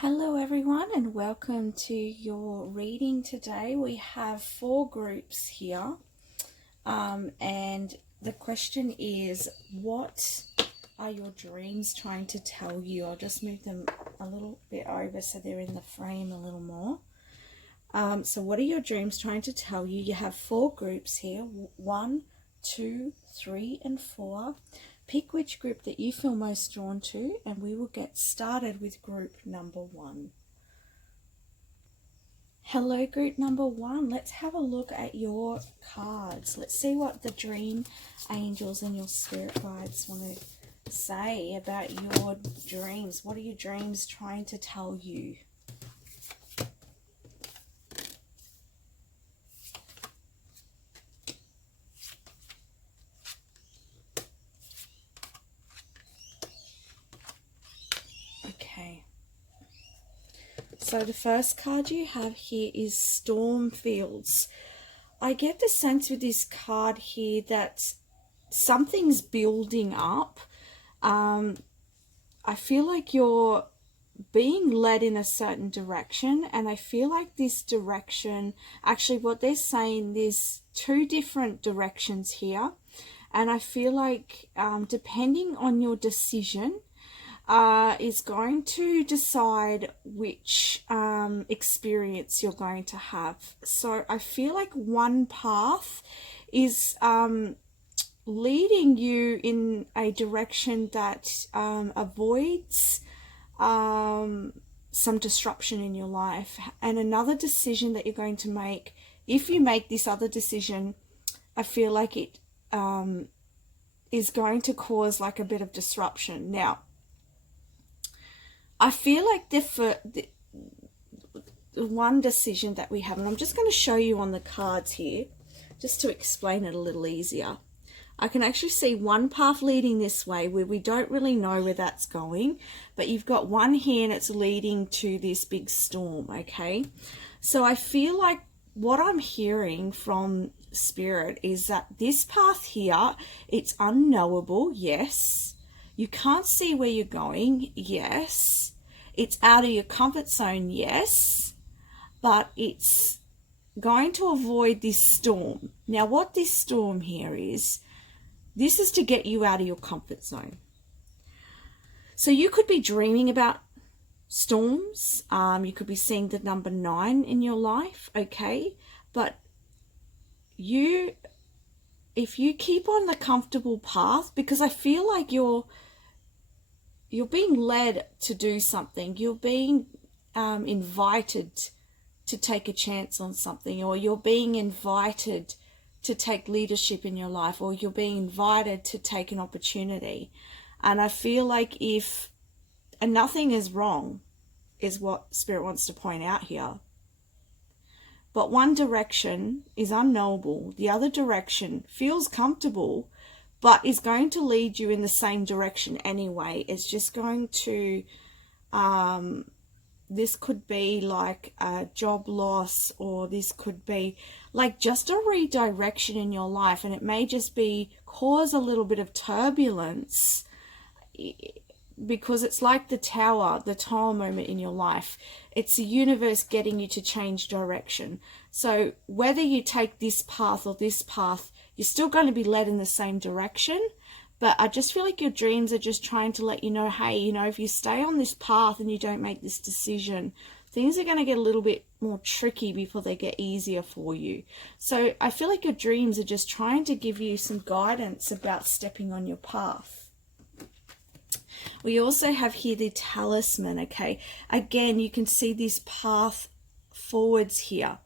Hello everyone and welcome to your reading today. We have 4 groups here and the question is, what are your dreams trying to tell you? I'll just move them a little bit over so they're in the frame a little more. So what are your dreams trying to tell you? You have 4 groups here, 1, 2, 3 and 4. Pick which group that you feel most drawn to, and we will get started with group number 1. Hello, group number 1. Let's have a look at your cards. Let's see what the dream angels and your spirit guides want to say about your dreams. What are your dreams trying to tell you? Okay. So the first card you have here is Stormfields. I get the sense with this card here that something's building up. I feel like you're being led in a certain direction, and I feel like this direction, actually what they're saying, there's 2 different directions here, and I feel like depending on your decision, is going to decide which experience you're going to have. So I feel like one path is leading you in a direction that avoids some disruption in your life, and another decision that you're going to make, if you make this other decision, I feel like it is going to cause like a bit of disruption. Now I feel like the one decision that we have, and I'm just going to show you on the cards here, just to explain it a little easier. I can actually see one path leading this way where we don't really know where that's going, but you've got one here and it's leading to this big storm, okay? So I feel like what I'm hearing from Spirit is that this path here, it's unknowable, yes. You can't see where you're going, yes. It's out of your comfort zone, yes. But it's going to avoid this storm. Now, what this storm here is, this is to get you out of your comfort zone. So you could be dreaming about storms. You could be seeing the number 9 in your life, okay? But if you keep on the comfortable path, because I feel like you're being led to do something. You're being invited to take a chance on something, or you're being invited to take leadership in your life, or you're being invited to take an opportunity. And I feel like and nothing is wrong, is what Spirit wants to point out here. But one direction is unknowable. The other direction feels comfortable, but is going to lead you in the same direction anyway. It's just going to, this could be like a job loss, or this could be like just a redirection in your life, and it may just be cause a little bit of turbulence, because it's like the tower moment in your life. It's the universe getting you to change direction. So whether you take this path or this path, you're still going to be led in the same direction. But I just feel like your dreams are just trying to let you know, hey, if you stay on this path and you don't make this decision, things are going to get a little bit more tricky before they get easier for you. So I feel like your dreams are just trying to give you some guidance about stepping on your path. We also have here the talisman, okay? Again, you can see this path forwards here.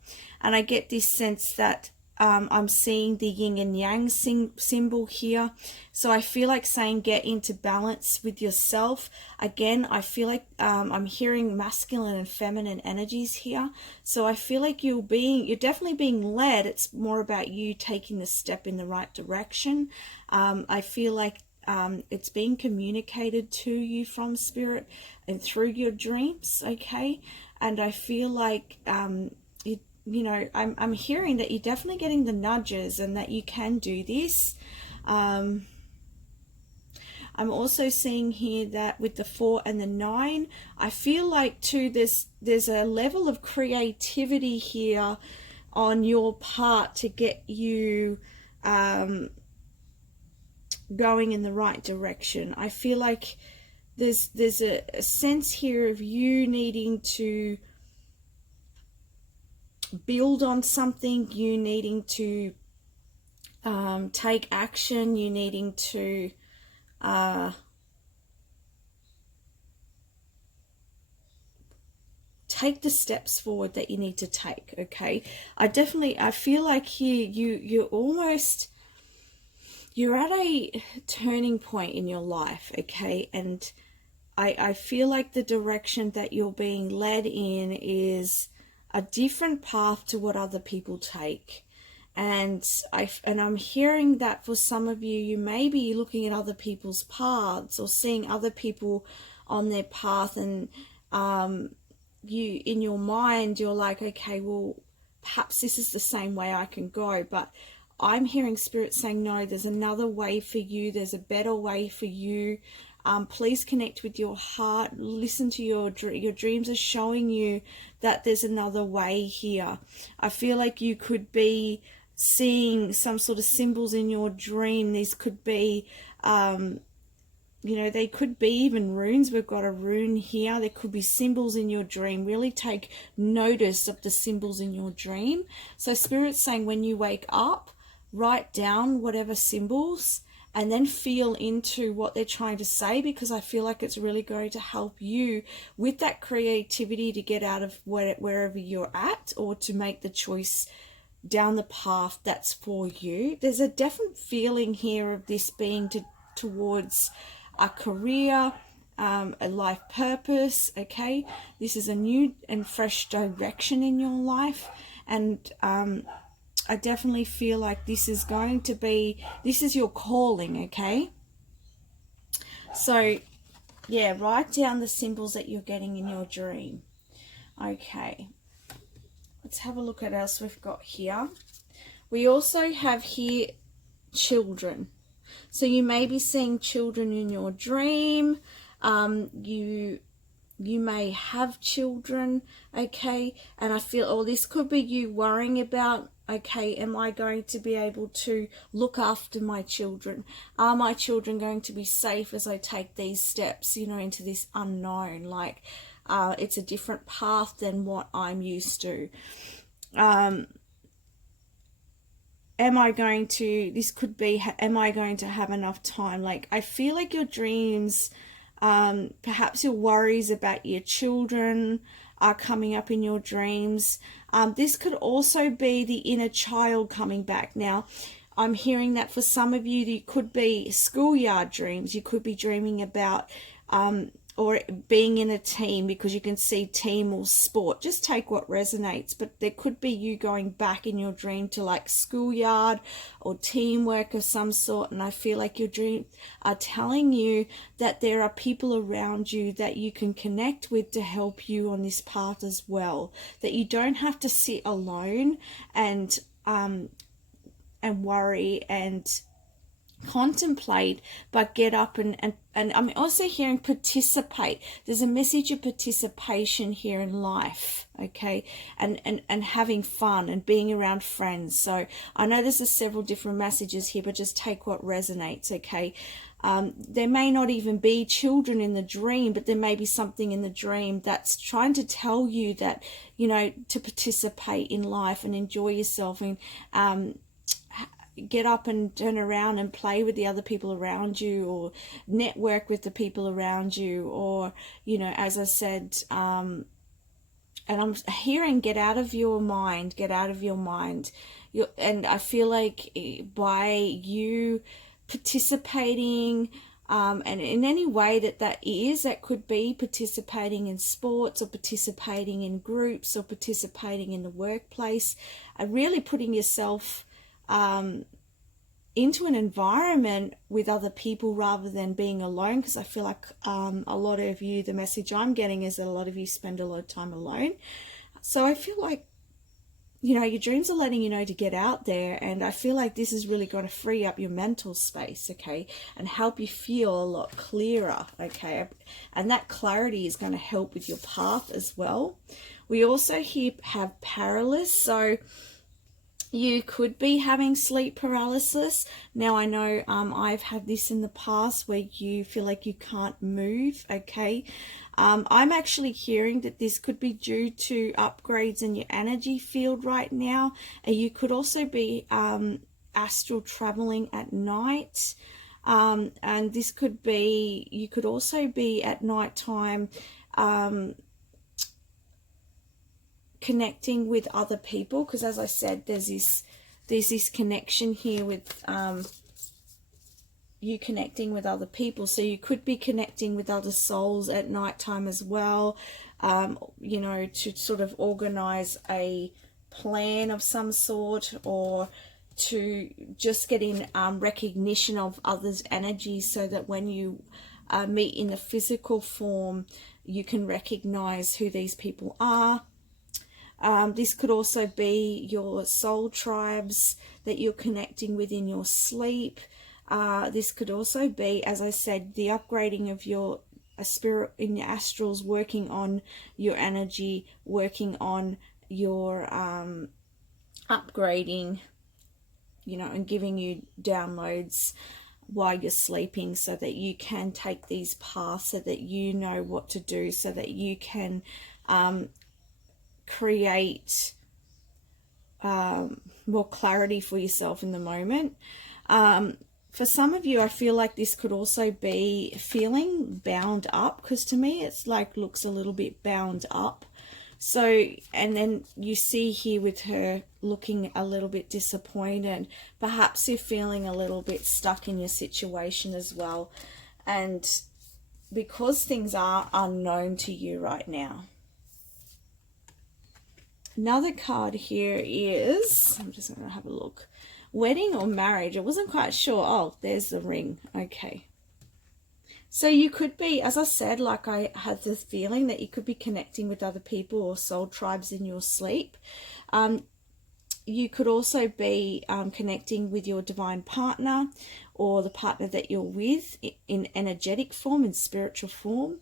And I get this sense that I'm seeing the yin and yang symbol here. So I feel like saying get into balance with yourself. Again, I feel like I'm hearing masculine and feminine energies here. So I feel like you're definitely being led. It's more about you taking the step in the right direction. I feel like it's being communicated to you from Spirit and through your dreams, okay? And I feel like I'm hearing that you're definitely getting the nudges and that you can do this. I'm also seeing here that with the 4 and the 9, I feel like too there's a level of creativity here on your part to get you going in the right direction. I feel like there's a sense here of you needing to build on something, you needing to take action, you needing to take the steps forward that you need to take. Okay, I feel like here you're at a turning point in your life. Okay, and I feel like the direction that you're being led in is a different path to what other people take. And I'm hearing that for some of you, you may be looking at other people's paths or seeing other people on their path, and you, in your mind, you're like, okay, well, perhaps this is the same way I can go. But I'm hearing Spirit saying, no, there's another way for you. There's a better way for you. Please connect with your heart. Listen to your dreams are showing you that there's another way here. I feel like you could be seeing some sort of symbols in your dream. These could be, they could be even runes. We've got a rune here. There could be symbols in your dream. Really take notice of the symbols in your dream. So Spirit's saying when you wake up, write down whatever symbols and then feel into what they're trying to say, because I feel like it's really going to help you with that creativity to get out of wherever you're at, or to make the choice down the path that's for you. There's a definite feeling here of this being towards a career, a life purpose. Okay, this is a new and fresh direction in your life, and I definitely feel like this is your calling. Okay, so yeah, write down the symbols that you're getting in your dream. Okay, let's have a look at what else we've got here. We also have here children. So you may be seeing children in your dream. You may have children, okay? And I feel, this could be you worrying about, okay, am I going to be able to look after my children? Are my children going to be safe as I take these steps, into this unknown? Like, it's a different path than what I'm used to. Am I going to have enough time? Like, I feel like your dreams, perhaps your worries about your children are coming up in your dreams. This could also be the inner child coming back. Now, I'm hearing that for some of you, it could be schoolyard dreams. You could be dreaming about or being in a team, because you can see team or sport. Just take what resonates. But there could be you going back in your dream to like schoolyard or teamwork of some sort. And I feel like your dreams are telling you that there are people around you that you can connect with to help you on this path as well. That you don't have to sit alone and worry and contemplate, but get up and I'm also hearing participate. There's a message of participation here in life, okay, and having fun and being around friends. So I know there's several different messages here, but just take what resonates, okay. There may not even be children in the dream, but there may be something in the dream that's trying to tell you that, to participate in life and enjoy yourself, and get up and turn around and play with the other people around you, or network with the people around you, or as I said, and I'm hearing get out of your mind. And I feel like by you participating, and in any way that could be participating in sports, or participating in groups, or participating in the workplace, really putting yourself into an environment with other people rather than being alone, because I feel like a lot of you, the message I'm getting is that a lot of you spend a lot of time alone. So I feel like you know, your dreams are letting you know to get out there, and I feel like this is really going to free up your mental space, okay, and help you feel a lot clearer, okay, and that clarity is going to help with your path as well. We also here have paralysis, so you could be having sleep paralysis. Now, I know I've had this in the past where you feel like you can't move, okay? I'm actually hearing that this could be due to upgrades in your energy field right now. And you could also be astral traveling at night. And this could be, you could also be at nighttime connecting with other people, because as I said, there's this connection here with you connecting with other people. So you could be connecting with other souls at nighttime as well, you know, to sort of organize a plan of some sort, or to just get in recognition of others' energy, so that when you meet in the physical form, you can recognize who these people are. This could also be your soul tribes that you're connecting with in your sleep. This could also be, as I said, the upgrading of your spirit in your astrals, working on your energy, working on your upgrading, you know, and giving you downloads while you're sleeping, so that you can take these paths, so that you know what to do, so that you can create more clarity for yourself in the moment. For some of you, I feel like this could also be feeling bound up, because to me it's like looks a little bit bound up. So, and then you see here with her looking a little bit disappointed. Perhaps you're feeling a little bit stuck in your situation as well, and because things are unknown to you right now. Another card here is, I'm just going to have a look, wedding or marriage. I wasn't quite sure. Oh, there's the ring. Okay. So you could be, as I said, like I had the feeling that you could be connecting with other people or soul tribes in your sleep. You could also be connecting with your divine partner, or the partner that you're with in energetic form, in spiritual form.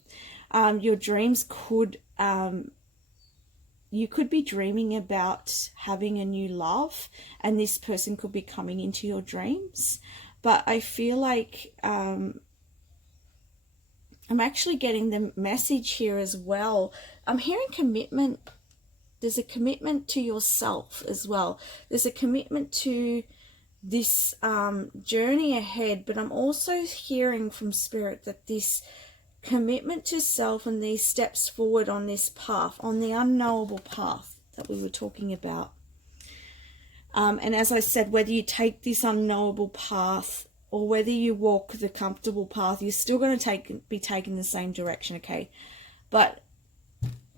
Your dreams could... you could be dreaming about having a new love, and this person could be coming into your dreams. But I feel like I'm actually getting the message here as well. I'm hearing commitment. There's a commitment to yourself as well. There's a commitment to this journey ahead, but I'm also hearing from Spirit that this commitment to self and these steps forward on this path, on the unknowable path that we were talking about. And as I said, whether you take this unknowable path or whether you walk the comfortable path, you're still going to be taking the same direction, okay? But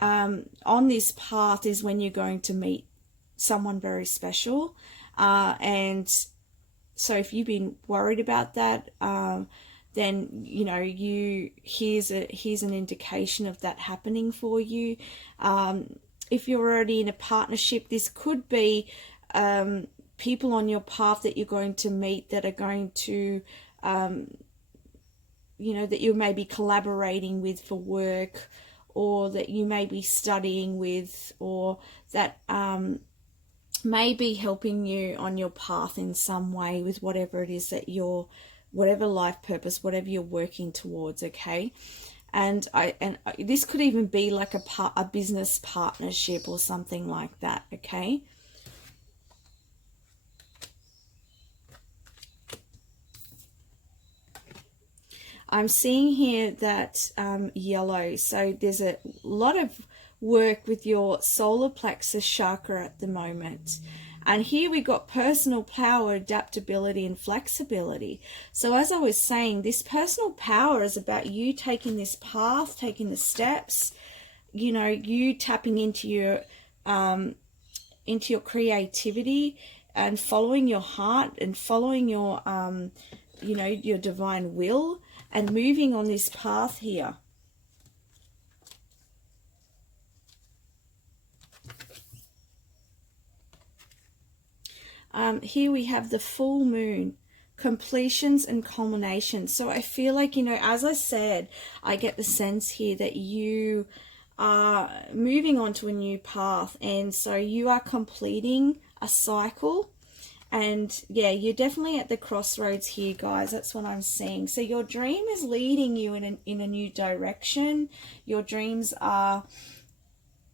on this path is when you're going to meet someone very special. And so if you've been worried about that, then, you know, here's an indication of that happening for you. If you're already in a partnership, this could be people on your path that you're going to meet that are going to, you know, that you may be collaborating with for work, or that you may be studying with, or that may be helping you on your path in some way with whatever it is that you're, whatever life purpose, whatever you're working towards, okay? And this could even be like a business partnership or something like that, okay? I'm seeing here that yellow, so there's a lot of work with your solar plexus chakra at the moment. And here we got personal power, adaptability, and flexibility. So as I was saying, this personal power is about you taking this path, taking the steps, you know, you tapping into your creativity and following your heart and following your, you know, your divine will, and moving on this path here. Here we have the full moon, completions and culminations. So I feel like, you know, as I said, I get the sense here that you are moving on to a new path, and so you are completing a cycle. And yeah, you're definitely at the crossroads here, guys. That's what I'm seeing. So your dream is leading you in a new direction. Your dreams are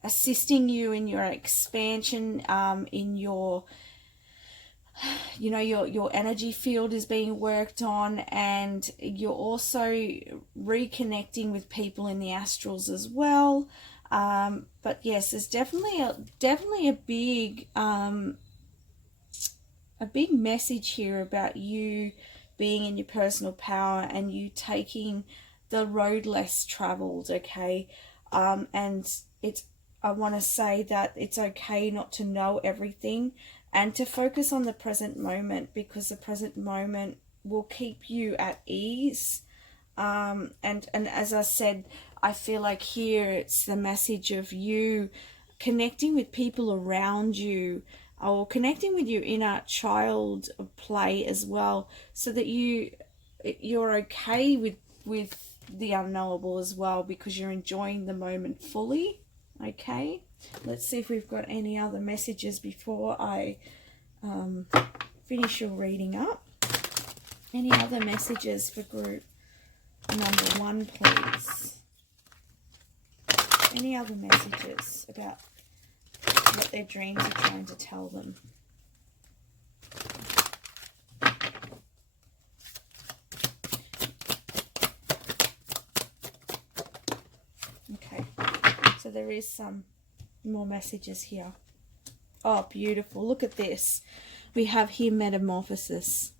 assisting you in your expansion, in your, you know, your energy field is being worked on, and you're also reconnecting with people in the astrals as well. But yes, there's definitely a big message here about you being in your personal power and you taking the road less traveled, okay? And it's, I want to say that it's okay not to know everything and to focus on the present moment, because the present moment will keep you at ease. And as I said, I feel like here it's the message of you connecting with people around you, or connecting with your inner child of play as well, so that you're okay with the unknowable as well, because you're enjoying the moment fully. Okay, let's see if we've got any other messages before I finish your reading up. Any other messages for group number 1, please? Any other messages about what their dreams are trying to tell them? Okay, so there is some more messages here. Oh, beautiful. Look at this. We have here metamorphosis.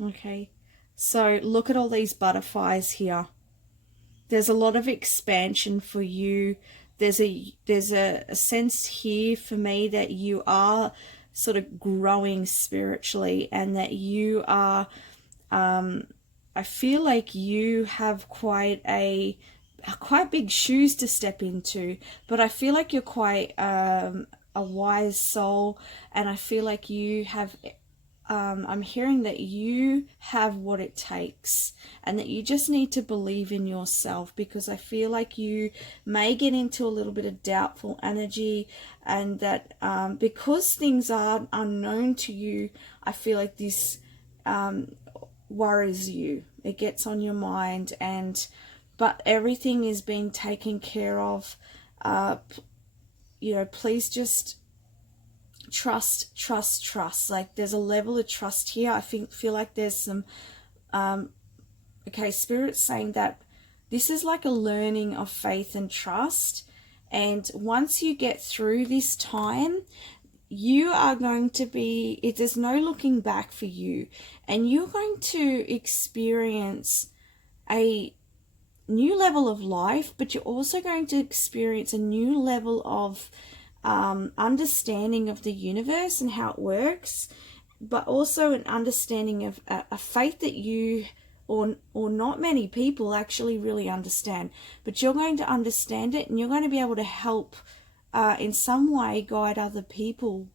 Okay, so look at all these butterflies here. There's a lot of expansion for you. There's a sense here for me that you are sort of growing spiritually, and that you are, I feel like you have quite big shoes to step into, but I feel like you're quite a wise soul, and I feel like you have, I'm hearing that you have what it takes, and that you just need to believe in yourself, because I feel like you may get into a little bit of doubtful energy, and that because things are unknown to you, I feel like this worries you. It gets on your mind, but everything is being taken care of. You know, please just trust. Like, there's a level of trust here. I feel like there's some okay, Spirit's saying that this is like a learning of faith and trust, and once you get through this time, you are going to be, there's no looking back for you, and you're going to experience a new level of life, but you're also going to experience a new level of understanding of the universe and how it works, but also an understanding of a faith that you or not many people actually really understand, but you're going to understand it, and you're going to be able to help in some way guide other people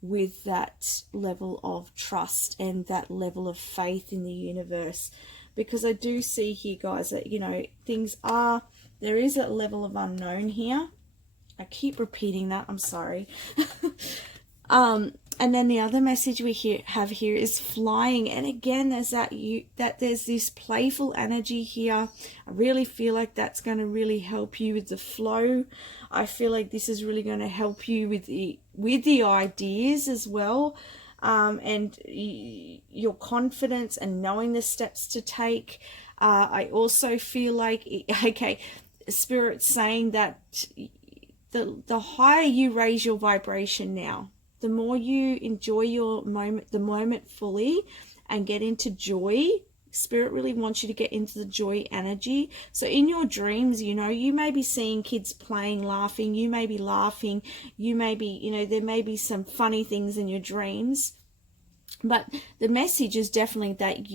with that level of trust and that level of faith in the universe. Because I do see here, guys, that, you know, there is a level of unknown here. I keep repeating that, I'm sorry. And then the other message we have here is flying, and again there's there's this playful energy here. I really feel like that's going to really help you with the flow. I feel like this is really going to help you with the ideas as well, and your confidence and knowing the steps to take. I also feel like, okay, Spirit's saying that the higher you raise your vibration now, the more you enjoy the moment fully and get into joy. Spirit really wants you to get into the joy energy. So in your dreams, you know, you may be seeing kids playing, laughing, you may be laughing, you may be, you know, there may be some funny things in your dreams. But the message is definitely that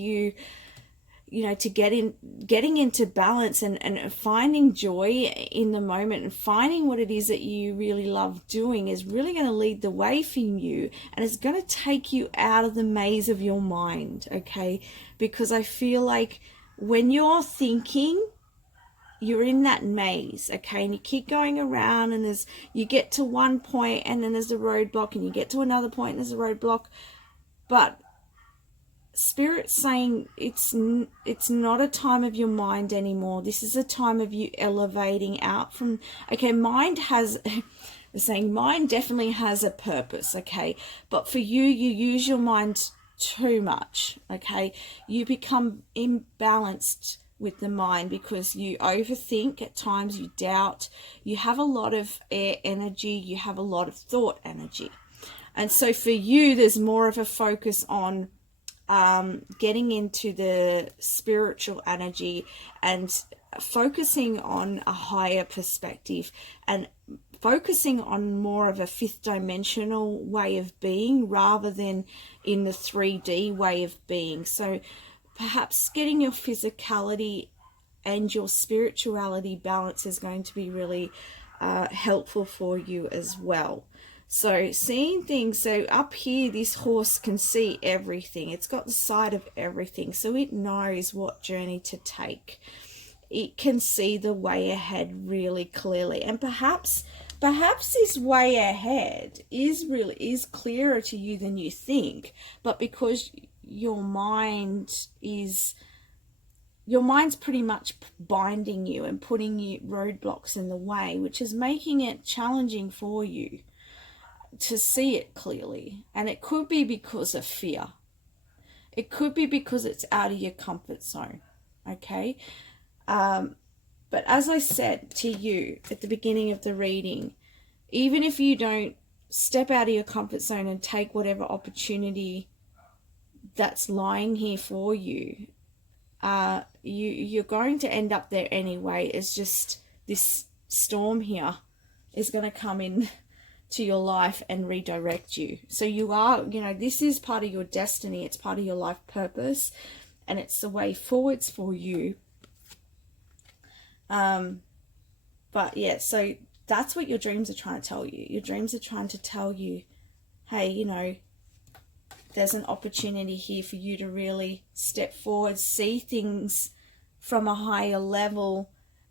to getting into balance and finding joy in the moment and finding what it is that you really love doing is really going to lead the way for you, and it's going to take you out of the maze of your mind, okay? Because I feel like when you're thinking, you're in that maze, okay, and you keep going around, and you get to one point and then there's a roadblock, and you get to another point and there's a roadblock. But Spirit's saying it's not a time of your mind anymore. This is a time of you elevating out from, okay, mind has, we're saying mind definitely has a purpose, okay, but for you use your mind too much, okay? You become imbalanced with the mind because you overthink at times, you doubt, you have a lot of air energy, you have a lot of thought energy. And so for you, there's more of a focus on getting into the spiritual energy and focusing on a higher perspective and focusing on more of a fifth dimensional way of being rather than in the 3D way of being. So perhaps getting your physicality and your spirituality balance is going to be really helpful for you as well. So seeing things, so up here this horse can see everything. It's got the sight of everything, so it knows what journey to take. It can see the way ahead really clearly, and perhaps this way ahead is clearer to you than you think, but because your mind's pretty much binding you and putting you roadblocks in the way, which is making it challenging for you to see it clearly. And it could be because of fear. It could be because it's out of your comfort zone, okay? But as I said to you at the beginning of the reading, even if you don't step out of your comfort zone and take whatever opportunity that's lying here for you, you're going to end up there anyway. It's just this storm here is going to come in to your life and redirect you. So you are, this is part of your destiny. It's part of your life purpose, and it's the way forwards for you. But yeah, so that's what your dreams are trying to tell you. Your dreams are trying to tell you, hey, there's an opportunity here for you to really step forward, see things from a higher level,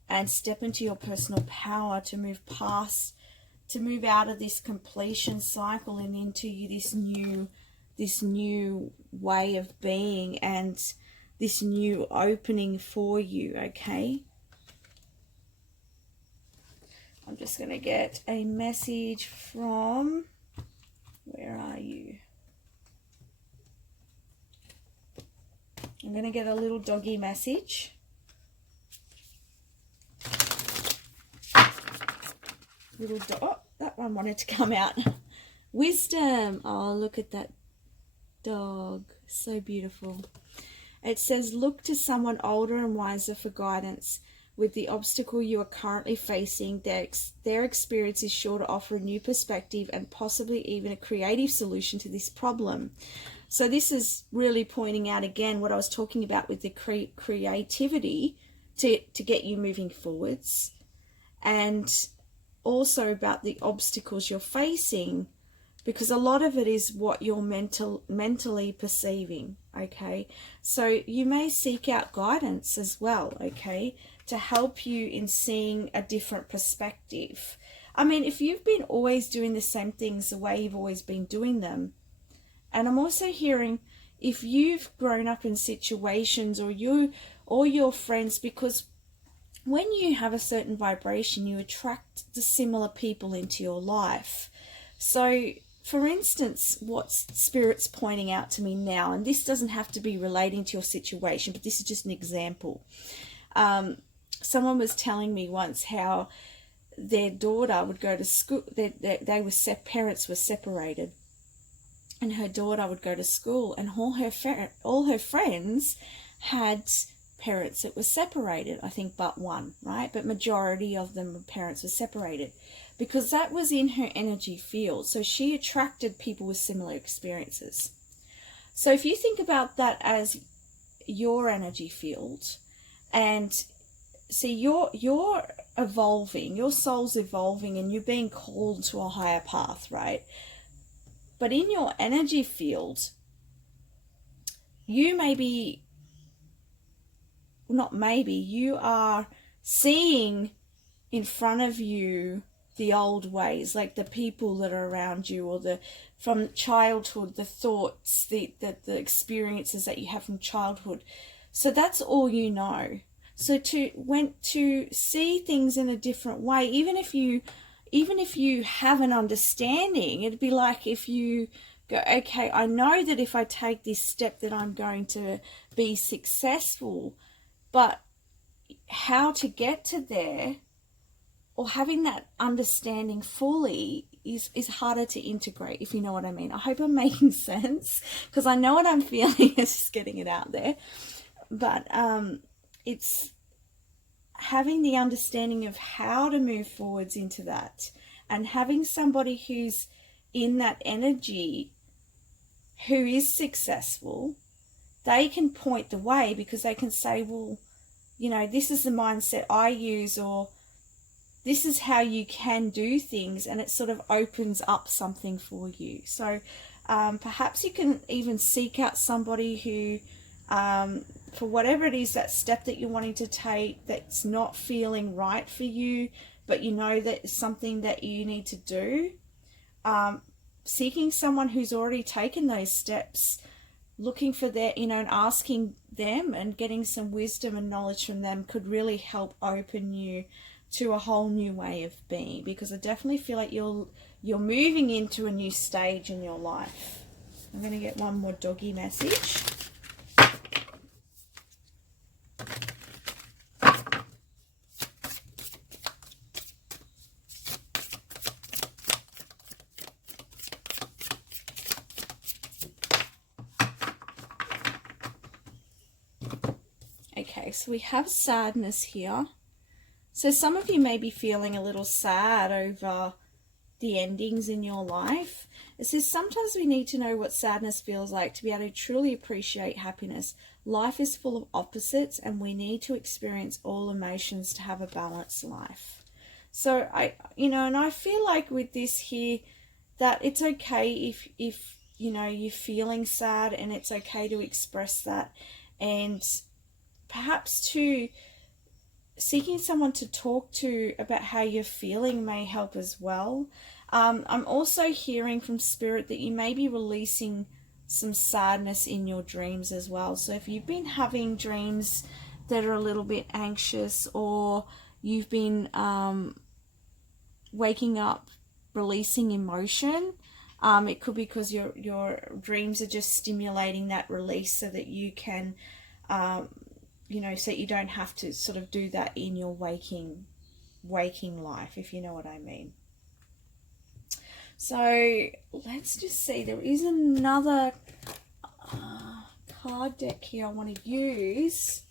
and step into your personal power to move out of this completion cycle and into this new way of being and this new opening for you, okay? I'm just going to get a message from, where are you? I'm going to get a little doggy message. Oh, that one wanted to come out. Wisdom. Oh, look at that dog. So beautiful. It says, look to someone older and wiser for guidance. With the obstacle you are currently facing, their experience is sure to offer a new perspective and possibly even a creative solution to this problem. So this is really pointing out again what I was talking about with the creativity to get you moving forwards, and also about the obstacles you're facing, because a lot of it is what you're mentally perceiving, okay? So you may seek out guidance as well, okay, to help you in seeing a different perspective. I mean, if you've been always doing the same things the way you've always been doing them, and I'm also hearing if you've grown up in situations, or you or your friends, because when you have a certain vibration, you attract the similar people into your life. So, for instance, what Spirit's pointing out to me now, and this doesn't have to be relating to your situation, but this is just an example. Someone was telling me once how their daughter would go to school. Parents were separated, and her daughter would go to school, and all her friends had parents that were separated, I think but one, right? But majority of them, parents were separated, because that was in her energy field. So she attracted people with similar experiences. So if you think about that as your energy field. And see, you're evolving, your soul's evolving, and you're being called to a higher path, right? But in your energy field, you you are seeing in front of you the old ways, like the people that are around you, or from childhood, the thoughts, the experiences that you have from childhood. So that's all you know. So to see things in a different way, even if you have an understanding, it'd be like if you go, okay, I know that if I take this step that I'm going to be successful, but how to get to there, or having that understanding fully, is harder to integrate, if you know what I mean. I hope I'm making sense, because I know what I'm feeling. It's just getting it out there. But it's having the understanding of how to move forwards into that, and having somebody who's in that energy, who is successful. They can point the way, because they can say, well, you know, this is the mindset I use, or this is how you can do things, and it sort of opens up something for you. So perhaps you can even seek out somebody who, for whatever it is, that step that you're wanting to take that's not feeling right for you, but you know that it's something that you need to do, seeking someone who's already taken those steps, looking for their, you know, and asking them and getting some wisdom and knowledge from them could really help open you to a whole new way of being, because I definitely feel like you're moving into a new stage in your life. I'm going to get one more doggy message. Okay, so we have sadness here. So some of you may be feeling a little sad over the endings in your life. It says sometimes we need to know what sadness feels like to be able to truly appreciate happiness. Life is full of opposites, and we need to experience all emotions to have a balanced life. So and I feel like with this here, that it's okay if you know, you're feeling sad, and it's okay to express that, and perhaps too, seeking someone to talk to about how you're feeling may help as well. I'm also hearing from Spirit that you may be releasing some sadness in your dreams as well. So if you've been having dreams that are a little bit anxious, or you've been waking up releasing emotion, it could be because your dreams are just stimulating that release, so that you can so you don't have to sort of do that in your waking life, if you know what I mean. So let's just see, there is another card deck here I want to use.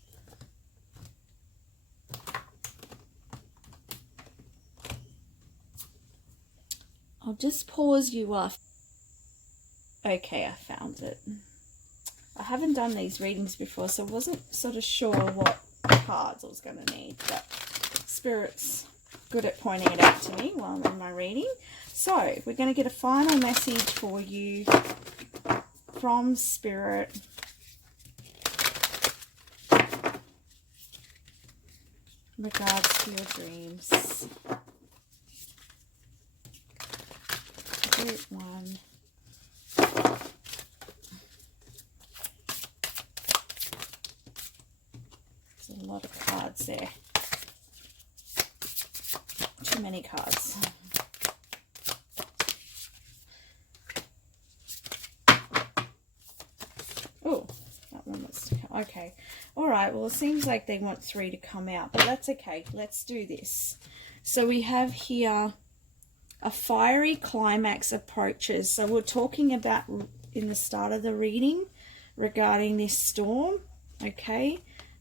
I'll just pause you up. Okay, I found it. I haven't done these readings before, so I wasn't sort of sure what cards I was going to need, but Spirit's good at pointing it out to me while I'm in my reading. So we're going to get a final message for you from Spirit. In regards to your dreams. Group 1. A lot of cards there. Too many cards. Oh, that one wants to come. Okay. All right. Well, it seems like they want 3 to come out, but that's okay. Let's do this. So we have here a fiery climax approaches. So we're talking about in the start of the reading regarding this storm. Okay.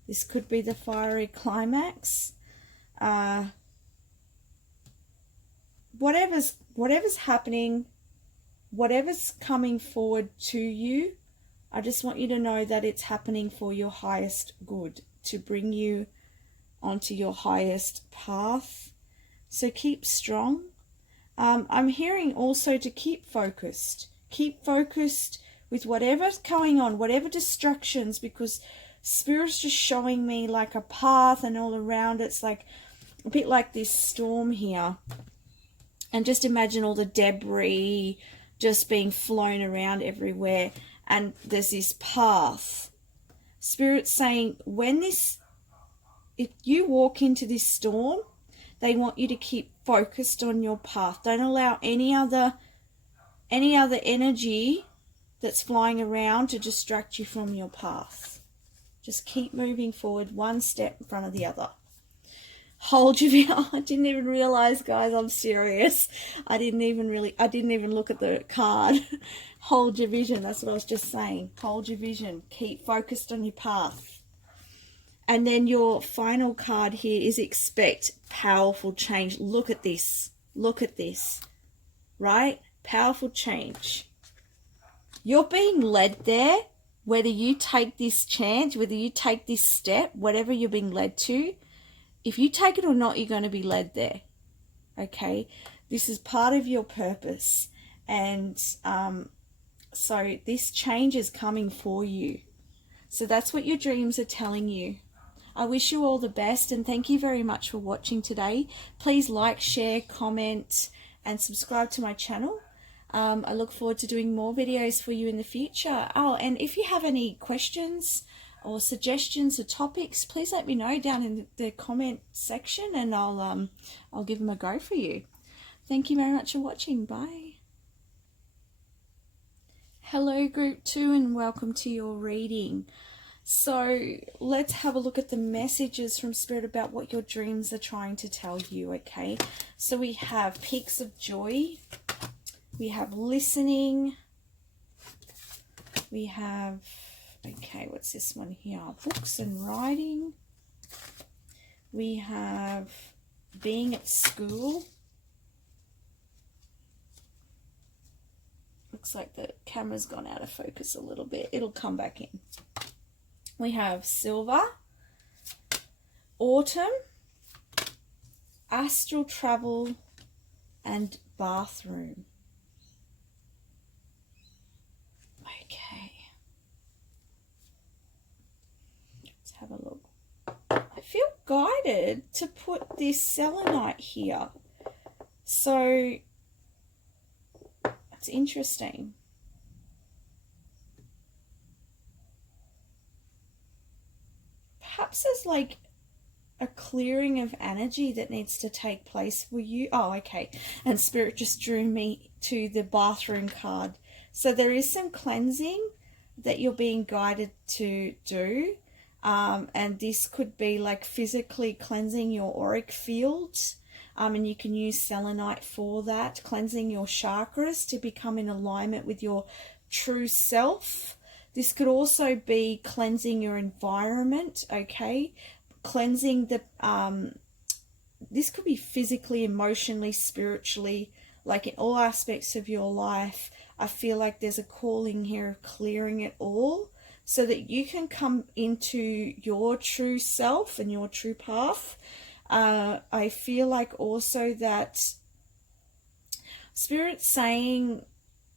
This could be the fiery climax. Whatever's happening, whatever's coming forward to you, I just want you to know that it's happening for your highest good, to bring you onto your highest path. So keep strong. I'm hearing also to keep focused. Keep focused with whatever's going on, whatever distractions, because Spirit's just showing me like a path, and all around it's like a bit like this storm here. And just imagine all the debris just being flown around everywhere, and there's this path. Spirit's saying, if you walk into this storm, they want you to keep focused on your path. Don't allow any other energy that's flying around to distract you from your path. Just keep moving forward, one step in front of the other. Hold your vision. I didn't even realize, guys, I'm serious. I didn't even look at the card. Hold your vision. That's what I was just saying. Hold your vision. Keep focused on your path. And then your final card here is expect powerful change. Look at this. Look at this. Right? Powerful change. You're being led there, whether you take this chance, whether you take this step, whatever you're being led to. If you take it or not, you're going to be led there. Okay? This is part of your purpose. And so this change is coming for you. So that's what your dreams are telling you. I wish you all the best, and thank you very much for watching today. Please like, share, comment, and subscribe to my channel. I look forward to doing more videos for you in the future. Oh, and if you have any questions or suggestions or topics, please let me know down in the comment section, and I'll give them a go for you. Thank you very much for watching. Bye. Hello, Group 2, and welcome to your reading. So let's have a look at the messages from Spirit about what your dreams are trying to tell you, okay? So we have peaks of joy. We have listening. We have, okay, what's this one here? Books and writing. We have being at school. Looks like the camera's gone out of focus a little bit. It'll come back in. We have silver, autumn, astral travel, and bathroom. Okay. Let's have a look. I feel guided to put this selenite here. So it's interesting. Perhaps there's like a clearing of energy that needs to take place for you. Oh, okay. And Spirit just drew me to the bathroom card. So there is some cleansing that you're being guided to do. And this could be like physically cleansing your auric field. And you can use selenite for that. Cleansing your chakras to become in alignment with your true self. This could also be cleansing your environment, okay? Cleansing the, this could be physically, emotionally, spiritually, like in all aspects of your life. I feel like there's a calling here of clearing it all so that you can come into your true self and your true path. I feel like also that Spirit's saying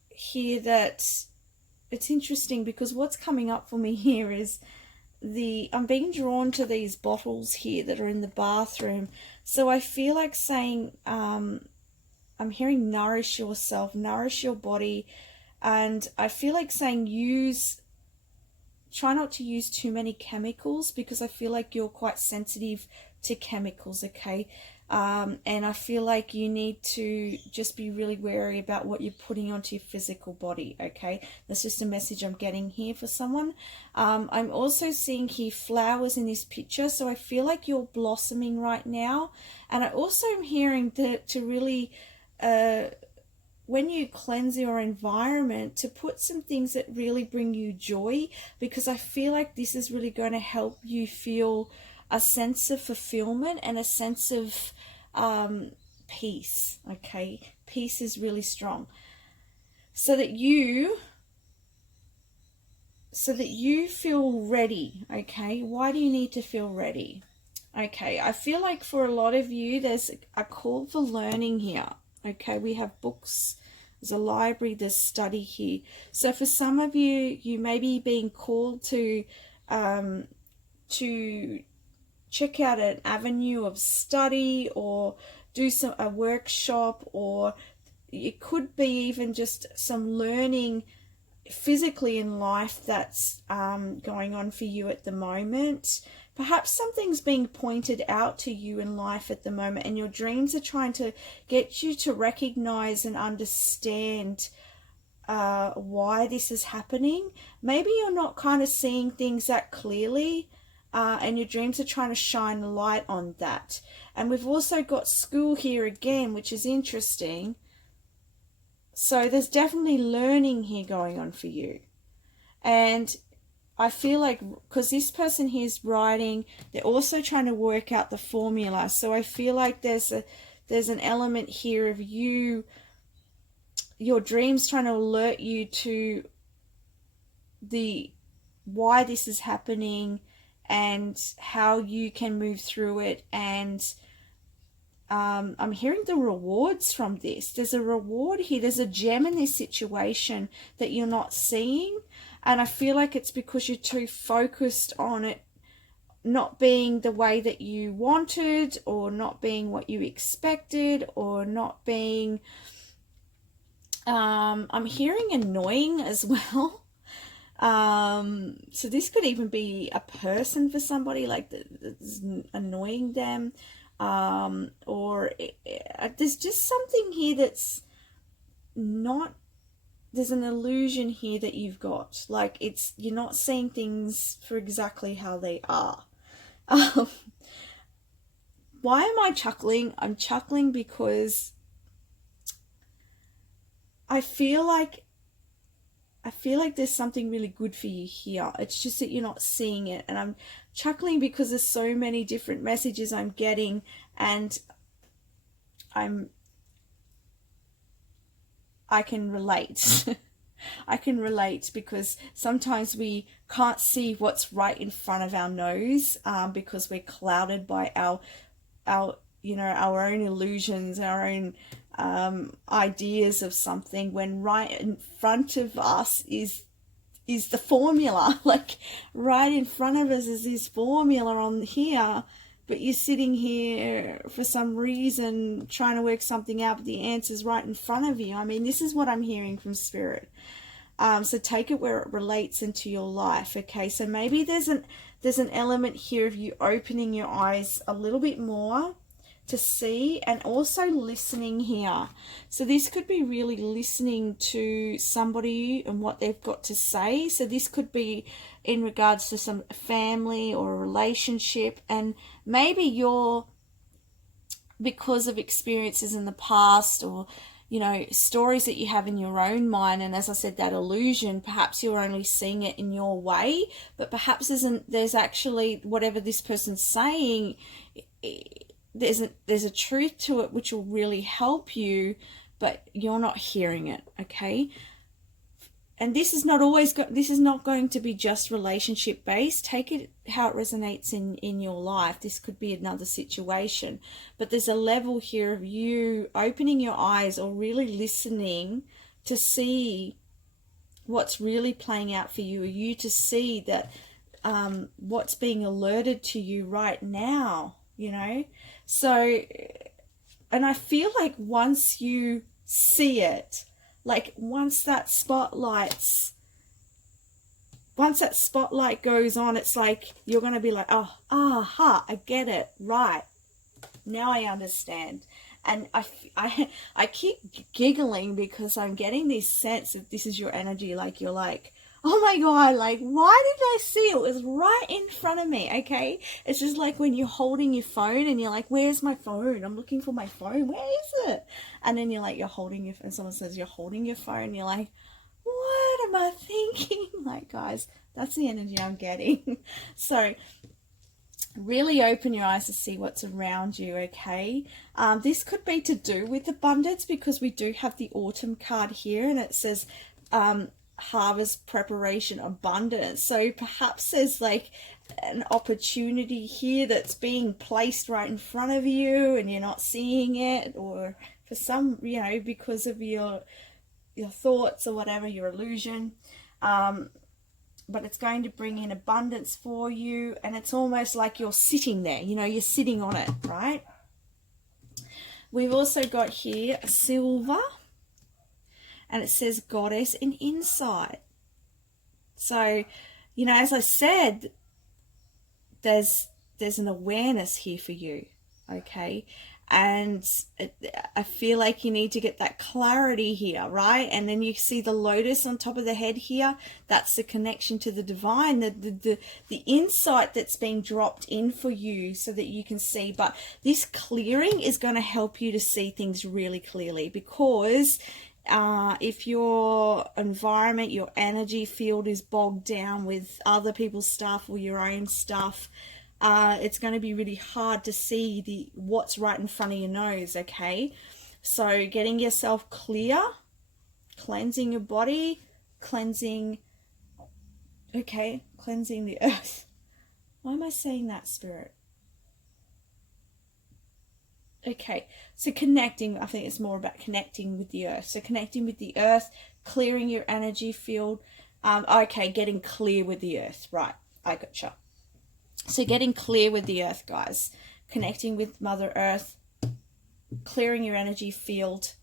here that it's interesting because what's coming up for me here is I'm being drawn to these bottles here that are in the bathroom. So I feel like saying, I'm hearing nourish yourself, nourish your body. And I feel like saying try not to use too many chemicals because I feel like you're quite sensitive to chemicals, okay? And I feel like you need to just be really wary about what you're putting onto your physical body, okay? That's just a message I'm getting here for someone. I'm also seeing here flowers in this picture, so I feel like you're blossoming right now. And I also am hearing to really, when you cleanse your environment, to put some things that really bring you joy, because I feel like this is really going to help you feel a sense of fulfillment and a sense of peace, okay? Peace is really strong. So that you so that you feel ready, okay? Why do you need to feel ready? Okay, I feel like for a lot of you, there's a call for learning here. Okay, we have books, there's a library, there's study here. So for some of you, you may be being called to check out an avenue of study, or do a workshop, or it could be even just some learning physically in life that's going on for you at the moment. Perhaps something's being pointed out to you in life at the moment, and your dreams are trying to get you to recognize and understand why this is happening. Maybe you're not kind of seeing things that clearly, and your dreams are trying to shine a light on that. And we've also got school here again, which is interesting. So there's definitely learning here going on for you. And I feel like, because this person here is writing, they're also trying to work out the formula. So I feel like there's an element here of your dreams trying to alert you to why this is happening and how you can move through it. And I'm hearing the rewards from this. There's a reward here. There's a gem in this situation that you're not seeing. And I feel like it's because you're too focused on it not being the way that you wanted, or not being what you expected, or not being, I'm hearing annoying as well. So this could even be a person for somebody, like that's annoying them. There's just something here that's not, there's an illusion here that you've got, like you're not seeing things for exactly how they are. Why am I chuckling? I'm chuckling because I feel like there's something really good for you here. It's just that you're not seeing it. And I'm chuckling because there's so many different messages I'm getting, and I can relate. I can relate, because sometimes we can't see what's right in front of our nose, because we're clouded by our our own illusions, our own ideas of something, when right in front of us is the formula. Like right in front of us is this formula on here, but you're sitting here for some reason trying to work something out, but the answer's right in front of you. I mean, this is what I'm hearing from Spirit. So take it where it relates into your life. Okay, so maybe there's an element here of you opening your eyes a little bit more to see, and also listening here. So this could be really listening to somebody and what they've got to say. So this could be in regards to some family or a relationship, and maybe you're, because of experiences in the past, or stories that you have in your own mind, and as I said, that illusion, perhaps you're only seeing it in your way, but perhaps there's actually, whatever this person's saying, there's a truth to it which will really help you, but you're not hearing it. Okay, and this is not going to be just relationship based. Take it how it resonates in your life. This could be another situation, but there's a level here of you opening your eyes or really listening to see what's really playing out for you, or you to see that what's being alerted to you right now. So, and I feel like once you see it, like once that spotlight goes on, it's like you're going to be like, oh, aha, I get it, right, now I understand. And I keep giggling because I'm getting this sense that this is your energy, like you're like, oh my God, like, why did I see it? It was right in front of me, okay? It's just like when you're holding your phone and you're like, where's my phone? I'm looking for my phone. Where is it? And then you're like, you're holding your phone. Someone says you're holding your phone. And you're like, what am I thinking? Like, guys, that's the energy I'm getting. So really open your eyes to see what's around you, okay? This could be to do with abundance, because we do have the autumn card here, and it says, harvest preparation abundance. So perhaps there's like an opportunity here that's being placed right in front of you and you're not seeing it, or for some, you know, because of your thoughts or whatever, your illusion. But it's going to bring in abundance for you, and it's almost like you're sitting there, you know, you're sitting on it, right? We've also got here a silver, and it says goddess and insight. So, you know, as I said, there's an awareness here for you, okay? And I feel like you need to get that clarity here, right? And then you see the lotus on top of the head here. That's the connection to the divine, the insight that's being dropped in for you so that you can see. But this clearing is going to help you to see things really clearly, because if your environment, your energy field is bogged down with other people's stuff or your own stuff, it's going to be really hard to see what's right in front of your nose, okay? So getting yourself clear, cleansing your body, cleansing the earth. Why am I saying that, Spirit? Okay, so connecting, I think it's more about connecting with the earth. So connecting with the earth, clearing your energy field. Okay, getting clear with the earth. Right, I gotcha. So getting clear with the earth, guys. Connecting with Mother Earth, clearing your energy field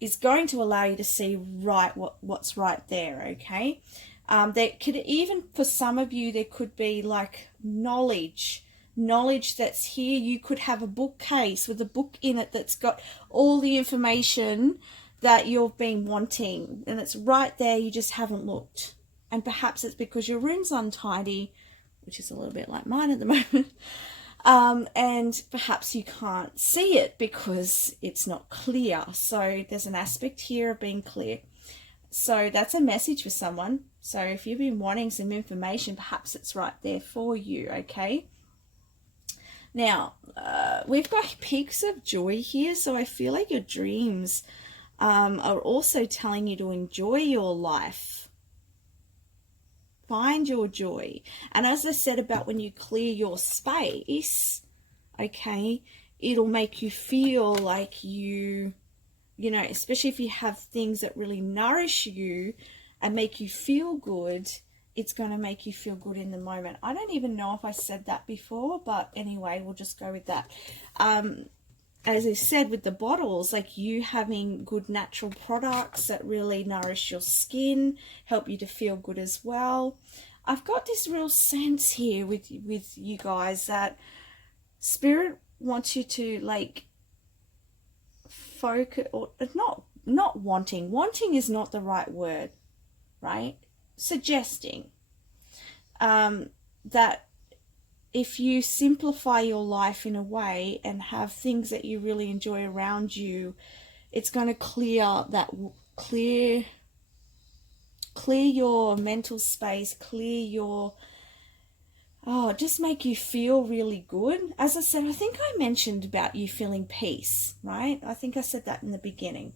is going to allow you to see what's right there, okay? There could even, for some of you, there could be like knowledge that's here. You could have a bookcase with a book in it that's got all the information that you've been wanting, and it's right there, you just haven't looked. And perhaps it's because your room's untidy, which is a little bit like mine at the moment, and perhaps you can't see it because it's not clear. So there's an aspect here of being clear. So that's a message for someone. So if you've been wanting some information, perhaps it's right there for you, okay? Now, we've got peaks of joy here, so I feel like your dreams are also telling you to enjoy your life. Find your joy. And as I said about when you clear your space, okay, it'll make you feel like you know, especially if you have things that really nourish you and make you feel good, it's going to make you feel good in the moment. I don't even know if I said that before, but anyway, we'll just go with that. As I said with the bottles, like you having good natural products that really nourish your skin, help you to feel good as well. I've got this real sense here with you guys that Spirit wants you to like focus, or not wanting. Wanting is not the right word, right? Suggesting that if you simplify your life in a way and have things that you really enjoy around you, it's going to clear your mental space, just make you feel really good. As I said, I think I mentioned about you feeling peace, right? I think I said that in the beginning.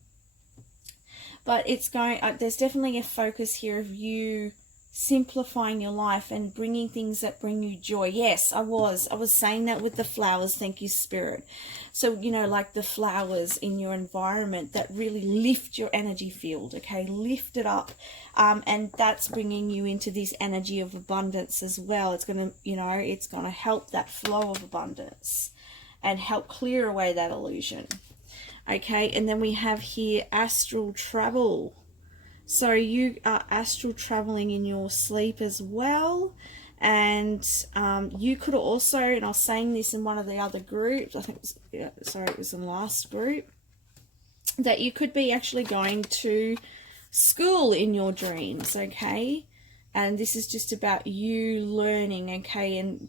But it's there's definitely a focus here of you simplifying your life and bringing things that bring you joy. Yes, I was saying that with the flowers. Thank you, Spirit. So, you know, like the flowers in your environment that really lift your energy field, okay? Lift it up. And that's bringing you into this energy of abundance as well. It's going to, you know, it's going to help that flow of abundance and help clear away that illusion. Okay, and then we have here astral travel. So you are astral traveling in your sleep as well. And you could also, and I was saying this in one of the other groups, I think it was in the last group, that you could be actually going to school in your dreams, okay? And this is just about you learning, okay, and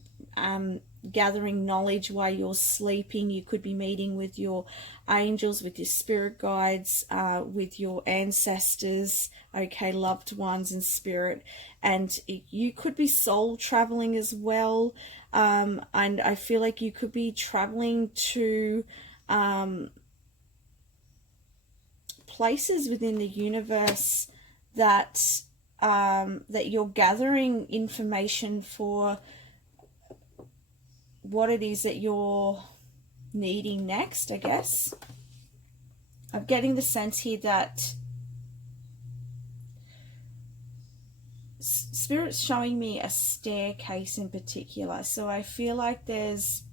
gathering knowledge while you're sleeping. You could be meeting with your angels, with your spirit guides, with your ancestors, okay, loved ones in spirit. And you could be soul traveling as well. And I feel like you could be traveling to places within the universe that that you're gathering information for what it is that you're needing next, I guess. I'm getting the sense here that Spirit's showing me a staircase in particular. So I feel like there's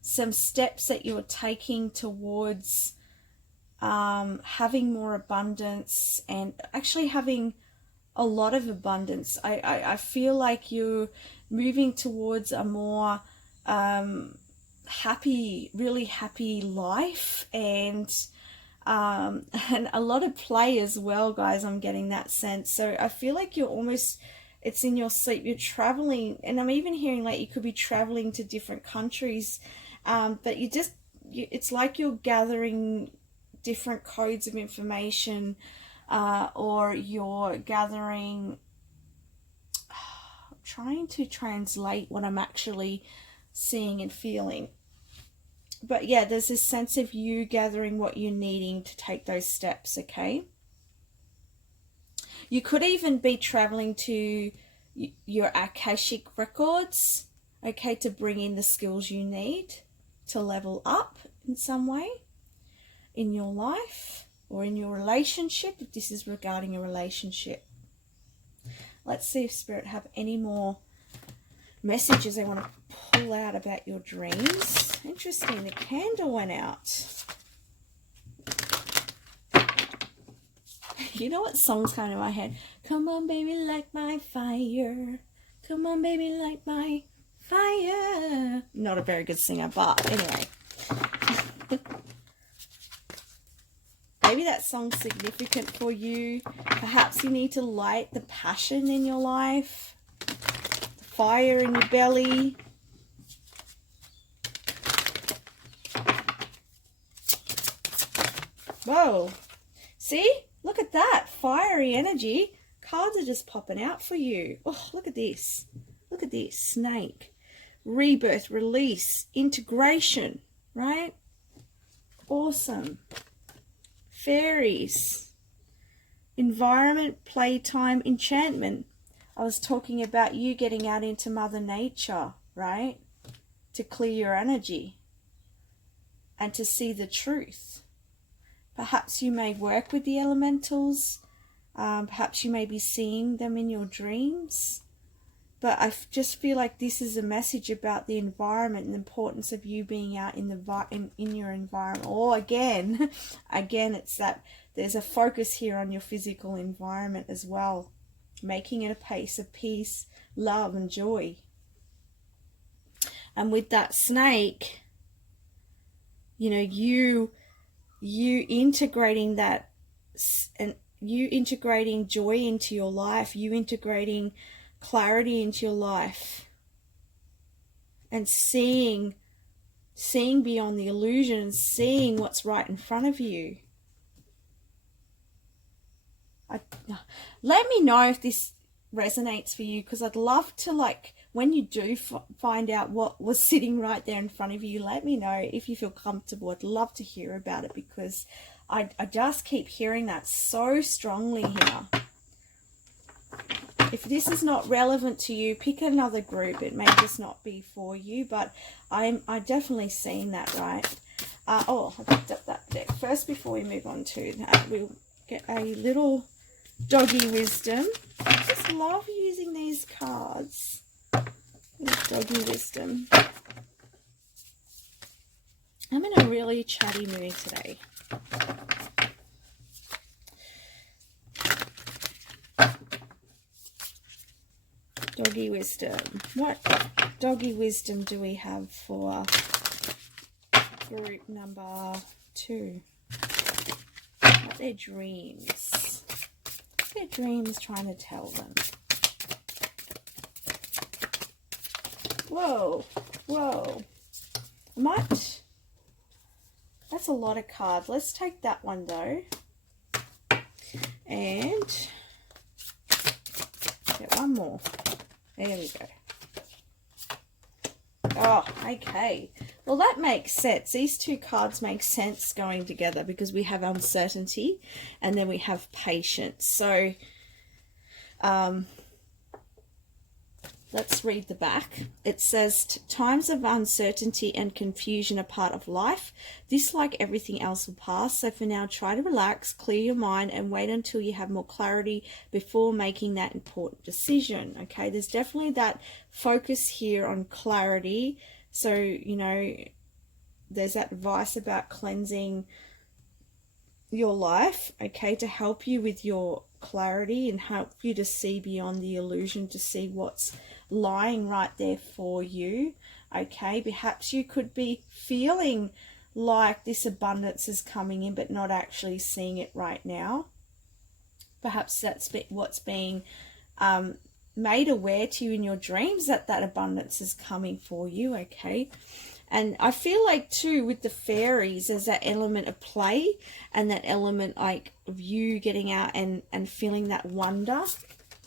some steps that you're taking towards having more abundance, and actually having a lot of abundance. I feel like you're moving towards a more happy, really happy life, and a lot of play as well, guys. I'm getting that sense. So I feel like you're almost, it's in your sleep, you're traveling, and I'm even hearing like you could be traveling to different countries, but it's like you're gathering different codes of information, or you're gathering, trying to translate what I'm actually seeing and feeling. But yeah, there's this sense of you gathering what you're needing to take those steps, okay? You could even be traveling to your Akashic records, okay, to bring in the skills you need to level up in some way in your life or in your relationship, if this is regarding a relationship. Let's see if Spirit have any more messages they want to pull out about your dreams. Interesting, the candle went out. You know what song's coming in my head? Come on, baby, light my fire. Come on, baby, light my fire. Not a very good singer, but anyway. Maybe that song's significant for you. Perhaps you need to light the passion in your life, the fire in your belly. Whoa. See? Look at that. Fiery energy. Cards are just popping out for you. Oh, look at this. Look at this. Snake. Rebirth, release, integration, right? Awesome. Fairies. Environment, playtime, enchantment. I was talking about you getting out into Mother Nature, right? To clear your energy and to see the truth. Perhaps you may work with the elementals. Perhaps you may be seeing them in your dreams. But I just feel like this is a message about the environment and the importance of you being out in your environment. Or again, it's that there's a focus here on your physical environment as well. Making it a place of peace, love, and joy. And with that snake, you know, you integrating that, and you integrating joy into your life, you integrating clarity into your life, and seeing beyond the illusion, seeing what's right in front of you. Let me know if this resonates for you, because I'd love to, like, when you do find out what was sitting right there in front of you, let me know if you feel comfortable. I'd love to hear about it, because I just keep hearing that so strongly here. If this is not relevant to you, pick another group. It may just not be for you, but I definitely seen that, right? I picked up that deck. First, before we move on to that, we'll get a little doggy wisdom. I just love using these cards. Doggy wisdom. I'm in a really chatty mood today. Doggy wisdom. What doggy wisdom do we have for group number 2? What their dreams? What their dreams trying to tell them? Whoa, whoa. That's a lot of cards. Let's take that one though. And get one more. There we go. Oh, okay. Well, that makes sense. These two cards make sense going together because we have uncertainty and then we have patience. So let's read the back. It says, times of uncertainty and confusion are part of life. This, like everything else, will pass. So for now, try to relax, clear your mind, and wait until you have more clarity before making that important decision. Okay, there's definitely that focus here on clarity. So, you know, there's that advice about cleansing your life, okay, to help you with your clarity and help you to see beyond the illusion, to see what's lying right there for you. Okay, perhaps you could be feeling like this abundance is coming in but not actually seeing it right now. Perhaps that's what's being made aware to you in your dreams, that that abundance is coming for you. Okay, and I feel like too with the fairies there's that element of play and that element like of you getting out and feeling that wonder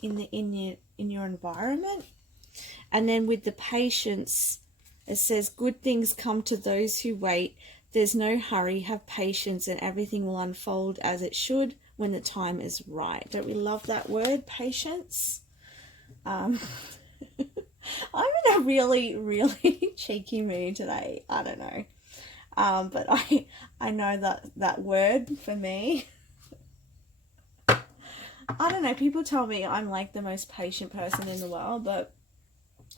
in your environment. And then with the patience, it says good things come to those who wait. There's no hurry, have patience, and everything will unfold as it should when the time is right. Don't we love that word, patience? I'm in a really, really cheeky mood today. I don't know. But I know that word for me. I don't know. People tell me I'm like the most patient person in the world, but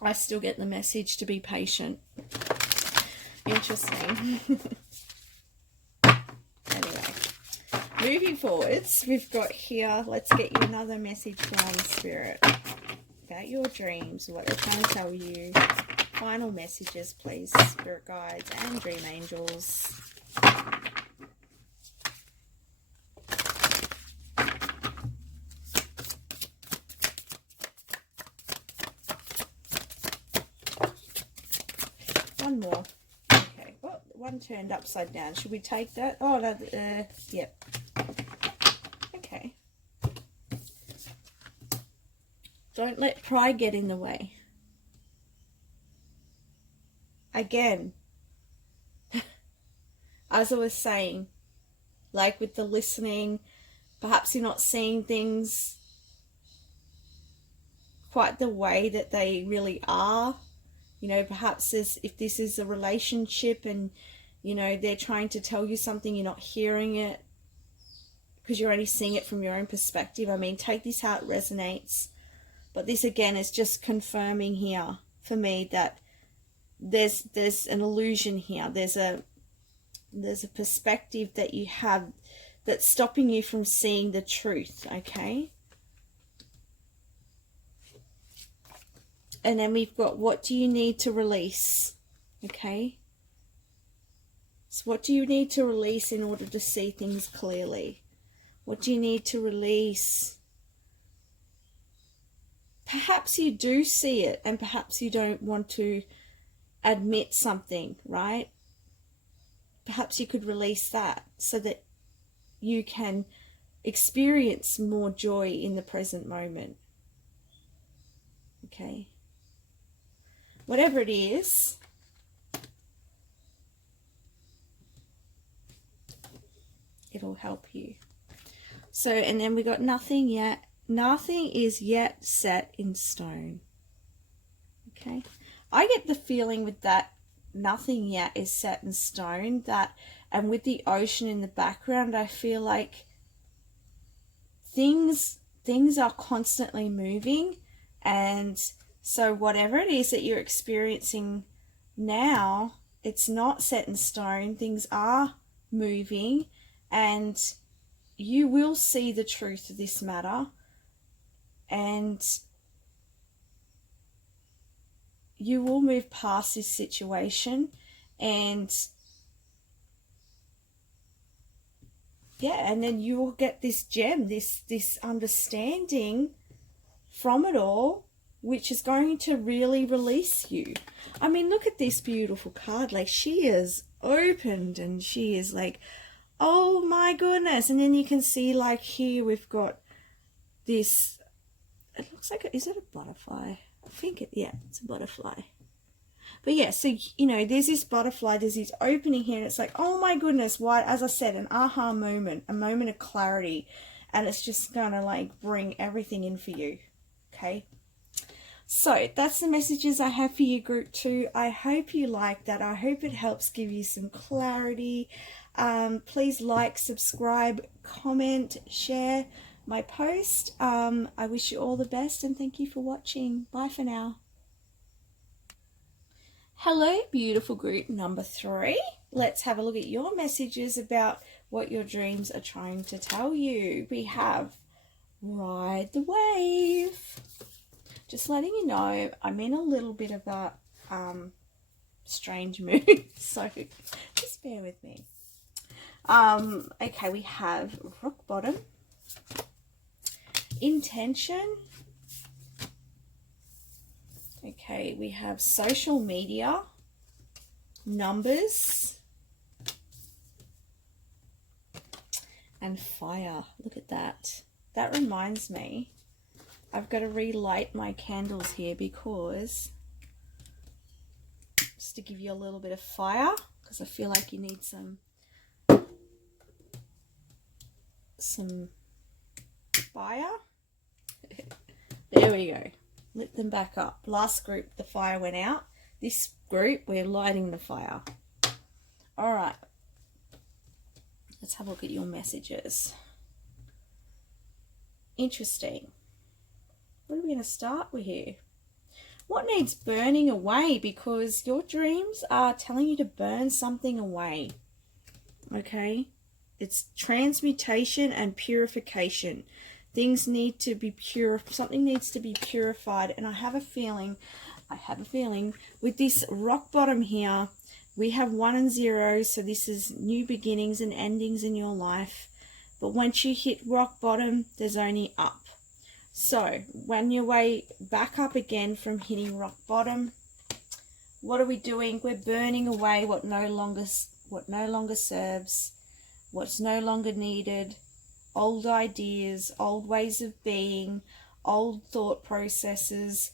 I still get the message to be patient. Interesting. Anyway, moving forwards, we've got here, let's get you another message from Spirit about your dreams, what they're trying to tell you. Final messages, please, Spirit guides and dream angels. One more. Okay, well, one turned upside down. Should we take that? Oh, no, yep. Okay. Don't let pride get in the way. Again, as I was saying, like with the listening, perhaps you're not seeing things quite the way that they really are. You know, perhaps if this is a relationship and, you know, they're trying to tell you something, you're not hearing it because you're only seeing it from your own perspective. I mean, take this how it resonates. But this, again, is just confirming here for me that there's an illusion here. There's a perspective that you have that's stopping you from seeing the truth, okay? And then we've got, what do you need to release? Okay. So what do you need to release in order to see things clearly? What do you need to release? Perhaps you do see it and perhaps you don't want to admit something, right? Perhaps you could release that so that you can experience more joy in the present moment. Okay. Whatever it is, it'll help you. So, and then we got nothing yet. Nothing is yet set in stone. Okay. I get the feeling with that nothing yet is set in stone, that, and with the ocean in the background, I feel like things are constantly moving. And so whatever it is that you're experiencing now, it's not set in stone. Things are moving and you will see the truth of this matter, and you will move past this situation, and yeah, and then you will get this gem, this understanding from it all, which is going to really release you. I mean, look at this beautiful card. Like, she is opened and she is like, oh my goodness. And then you can see, like, here we've got this, it looks like, is it a butterfly? I think yeah, it's a butterfly. But yeah, so, you know, there's this butterfly, there's this opening here, and it's like, oh my goodness, why, as I said, an aha moment, a moment of clarity, and it's just gonna like bring everything in for you. Okay. So that's the messages I have for you, group 2. I hope you like that. I hope it helps give you some clarity. Please like, subscribe, comment, share my post. I wish you all the best and thank you for watching. Bye for now. Hello, beautiful group number 3. Let's have a look at your messages about what your dreams are trying to tell you. We have ride the wave. Just letting you know, I'm in a little bit of a strange mood, so just bear with me. Okay, we have rock bottom, intention. Okay, we have social media, numbers, and fire. Look at that. That reminds me, I've got to relight my candles here because, just to give you a little bit of fire, because I feel like you need some fire. There we go. Lit them back up. Last group, the fire went out. This group, we're lighting the fire. All right. Let's have a look at your messages. Interesting. What are we going to start with here? What needs burning away? Because your dreams are telling you to burn something away. Okay? It's transmutation and purification. Things need to be pure. Something needs to be purified. And I have a feeling with this rock bottom here, we have 1 and 0. So this is new beginnings and endings in your life. But once you hit rock bottom, there's only up. So when you're way back up again from hitting rock bottom, what are we doing? We're burning away what no longer serves, what's no longer needed. Old ideas, old ways of being, old thought processes,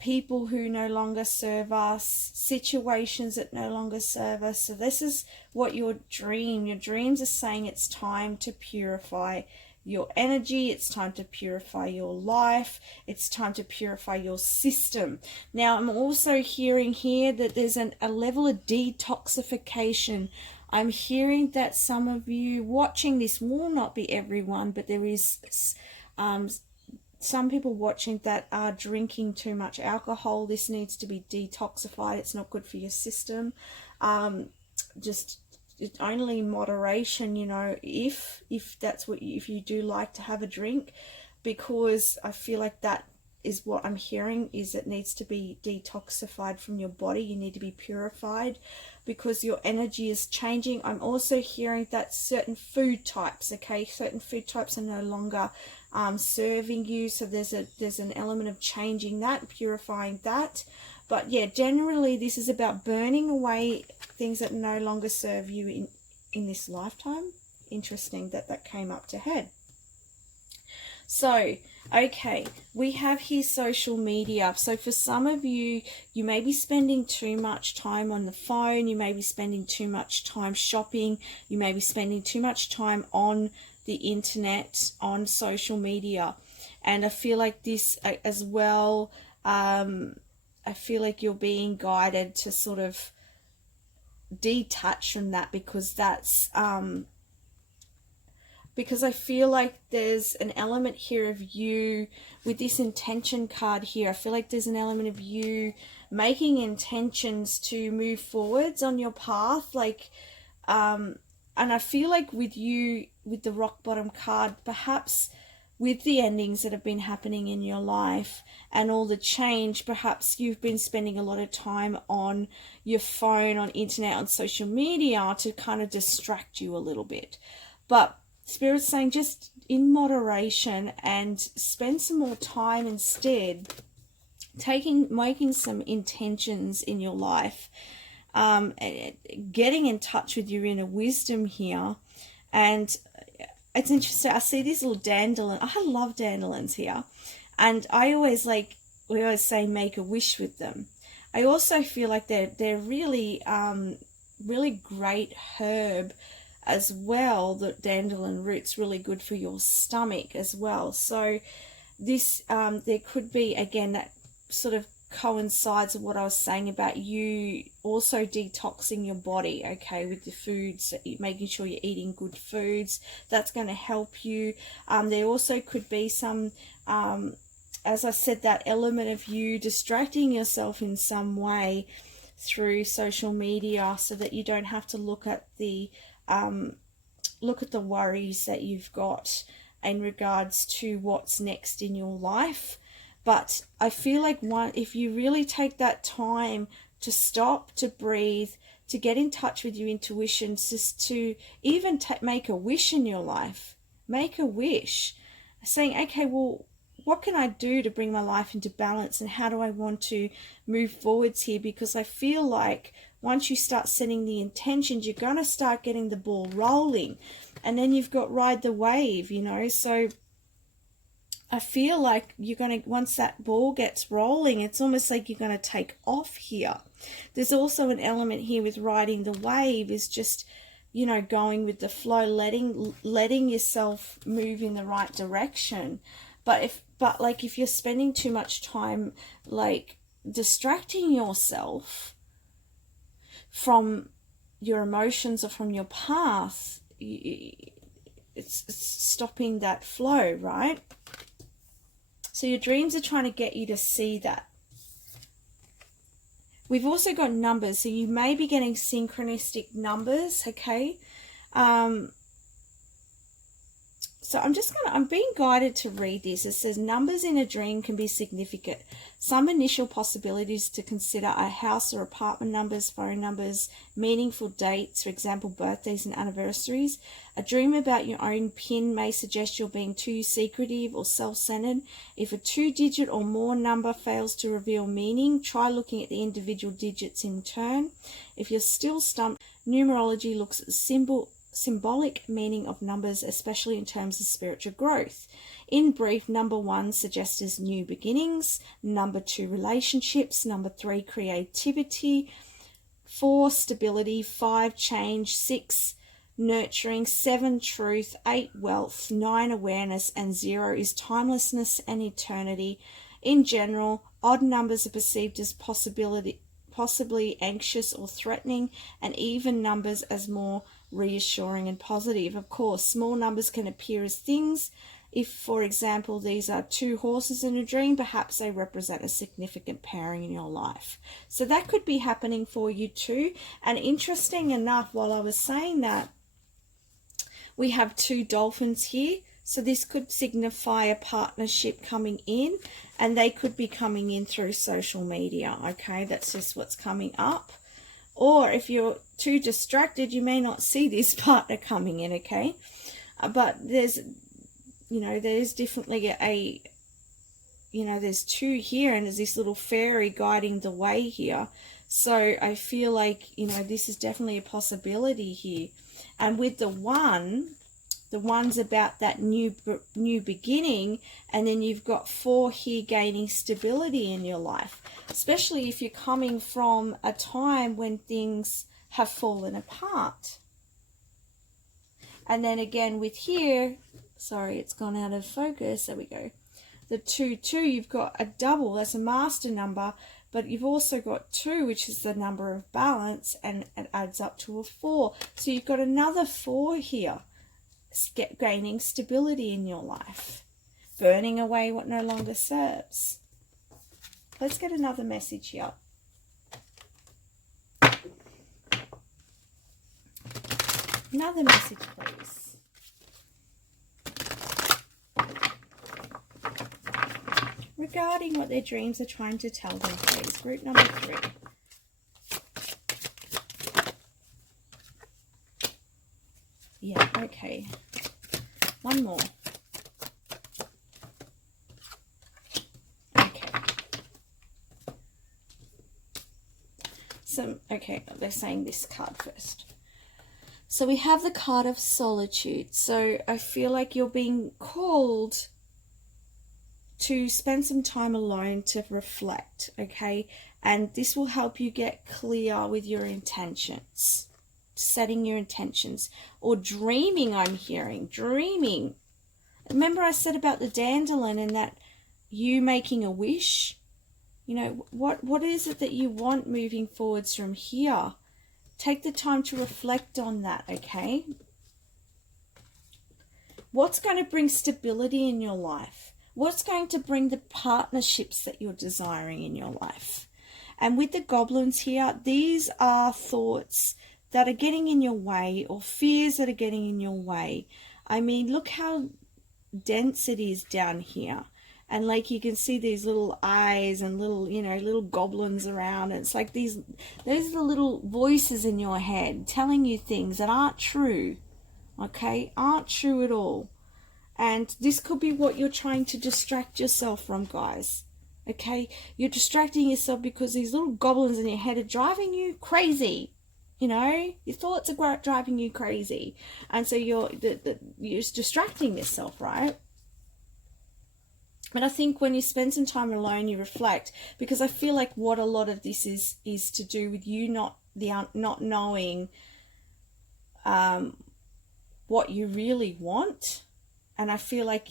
people who no longer serve us, situations that no longer serve us. So this is what your dreams are saying. It's time to purify your energy. It's time to purify your life. It's time to purify your system. Now, I'm also hearing here that there's a level of detoxification. I'm hearing that some of you watching this, will not be everyone, but there is some people watching that are drinking too much alcohol. This needs to be detoxified. It's not good for your system. Just only moderation, you know, if that's what if you do like to have a drink, because I feel like that is what I'm hearing, is it needs to be detoxified from your body. You need to be purified because your energy is changing. I'm also hearing that certain food types, okay, certain food types are no longer serving you. So there's an element of changing that, purifying that. But yeah, generally this is about burning away things that no longer serve you in this lifetime. Interesting that came up to head. So, okay, we have here social media. So for some of you, you may be spending too much time on the phone. You may be spending too much time shopping. You may be spending too much time on the internet, on social media. And I feel like this as well, I feel like you're being guided to sort of detach from that, because that's because I feel like there's an element here of you with this intention card here. I feel like there's an element of you making intentions to move forwards on your path, like and I feel like with you, with the rock bottom card, perhaps with the endings that have been happening in your life and all the change, perhaps you've been spending a lot of time on your phone, on internet, on social media to kind of distract you a little bit. But Spirit's saying just in moderation and spend some more time instead making some intentions in your life, getting in touch with your inner wisdom here. And it's interesting, I see these little dandelion. I love dandelions here, and we always say make a wish with them. I also feel like they're really really great herb as well. The dandelion root's really good for your stomach as well. So this there could be, again, that sort of coincides with what I was saying about you also detoxing your body, okay, with the foods, making sure you're eating good foods. That's going to help you. There also could be some, as I said, that element of you distracting yourself in some way through social media, so that you don't have to look at the worries that you've got in regards to what's next in your life. But I feel like if you really take that time to stop, to breathe, to get in touch with your intuition, just to even make a wish in your life, make a wish, saying, okay, well, what can I do to bring my life into balance, and how do I want to move forwards here? Because I feel like once you start setting the intentions, you're going to start getting the ball rolling, and then you've got ride the wave, you know. So I feel like you're going to, once that ball gets rolling, it's almost like you're going to take off here. There's also an element here with riding the wave, is just, you know, going with the flow, letting yourself move in the right direction. But if you're spending too much time like distracting yourself from your emotions or from your path, it's stopping that flow, right? So your dreams are trying to get you to see that. We've also got numbers, so you may be getting synchronistic numbers, okay? So I'm being guided to read this. It says numbers in a dream can be significant. Some initial possibilities to consider are house or apartment numbers, phone numbers, meaningful dates, for example, birthdays and anniversaries. A dream about your own PIN may suggest you're being too secretive or self-centered. If a 2-digit or more number fails to reveal meaning, try looking at the individual digits in turn. If you're still stumped, numerology looks at the symbolic meaning of numbers, especially in terms of spiritual growth. In brief, number 1 suggests as new beginnings, number 2 relationships, number 3 creativity, 4 stability, 5 change, 6 nurturing, 7 truth, 8 wealth, 9 awareness, and 0 is timelessness and eternity. In general, odd numbers are perceived as possibly anxious or threatening, and even numbers as more reassuring and positive. Of course, small numbers can appear as things. If, for example, these are 2 horses in a dream, perhaps they represent a significant pairing in your life. So that could be happening for you too. And interesting enough, while I was saying that, we have 2 dolphins here. So this could signify a partnership coming in, and they could be coming in through social media, okay? That's just what's coming up. Or if you're too distracted, you may not see this partner coming in, okay? But there's, you know, there's definitely there's 2 here, and there's this little fairy guiding the way here. So I feel like, you know, this is definitely a possibility here. And with the 1's about that new beginning, and then you've got 4 here gaining stability in your life, especially if you're coming from a time when things have fallen apart. And then again with here, sorry, it's gone out of focus, there we go, the 2, you've got a double, that's a master number, but you've also got 2, which is the number of balance, and it adds up to a 4. So you've got another 4 here, gaining stability in your life, burning away what no longer serves. Let's get another message here. Another message, please. Regarding what their dreams are trying to tell them, please. Group number 3. Yeah, okay. One more. Okay. Okay, they're saying this card first. So we have the card of solitude. So I feel like you're being called to spend some time alone to reflect, okay? And this will help you get clear with your intentions, setting your intentions, or dreaming. I'm hearing dreaming. Remember I said about the dandelion and that you making a wish? You know, what is it that you want moving forwards from here? Take the time to reflect on that, okay? What's going to bring stability in your life? What's going to bring the partnerships that you're desiring in your life? And with the goblins here, these are thoughts that are getting in your way, or fears that are getting in your way. I mean, look how dense it is down here. And like you can see these little eyes and little, you know, little goblins around. And it's like those are the little voices in your head telling you things that aren't true, okay? Aren't true at all. And this could be what you're trying to distract yourself from, guys. Okay? You're distracting yourself because these little goblins in your head are driving you crazy. You know? Your thoughts are driving you crazy. And so you're distracting yourself, right? But I think when you spend some time alone, you reflect, because I feel like what a lot of this is to do with you not knowing what you really want. And I feel like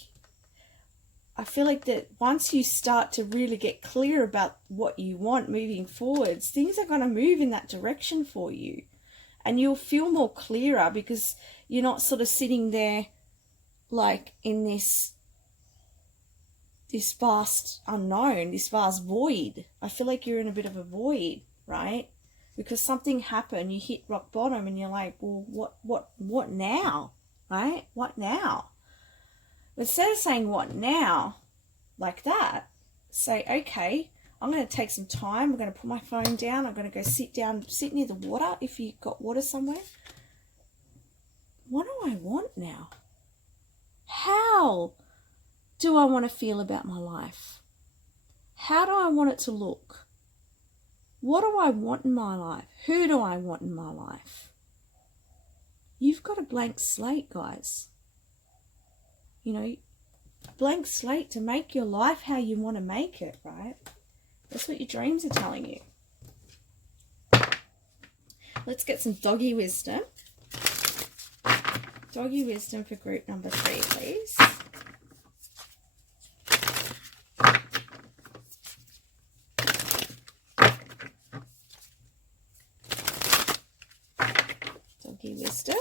that once you start to really get clear about what you want moving forwards, things are going to move in that direction for you. And you'll feel more clearer because you're not sort of sitting there like in this vast unknown, this vast void. I feel like you're in a bit of a void, right? Because something happened, you hit rock bottom and you're like, well, what now, right? What now? Instead of saying what now like that, say, okay, I'm going to take some time. I'm going to put my phone down. I'm going to go sit near the water if you've got water somewhere. What do I want now? How do I want to feel about my life? How do I want it to look? What do I want in my life? Who do I want in my life? You've got a blank slate, guys. You know, blank slate to make your life how you want to make it, right? That's what your dreams are telling you. Let's get some doggy wisdom. Doggy wisdom for group number 3, please. Doggy wisdom.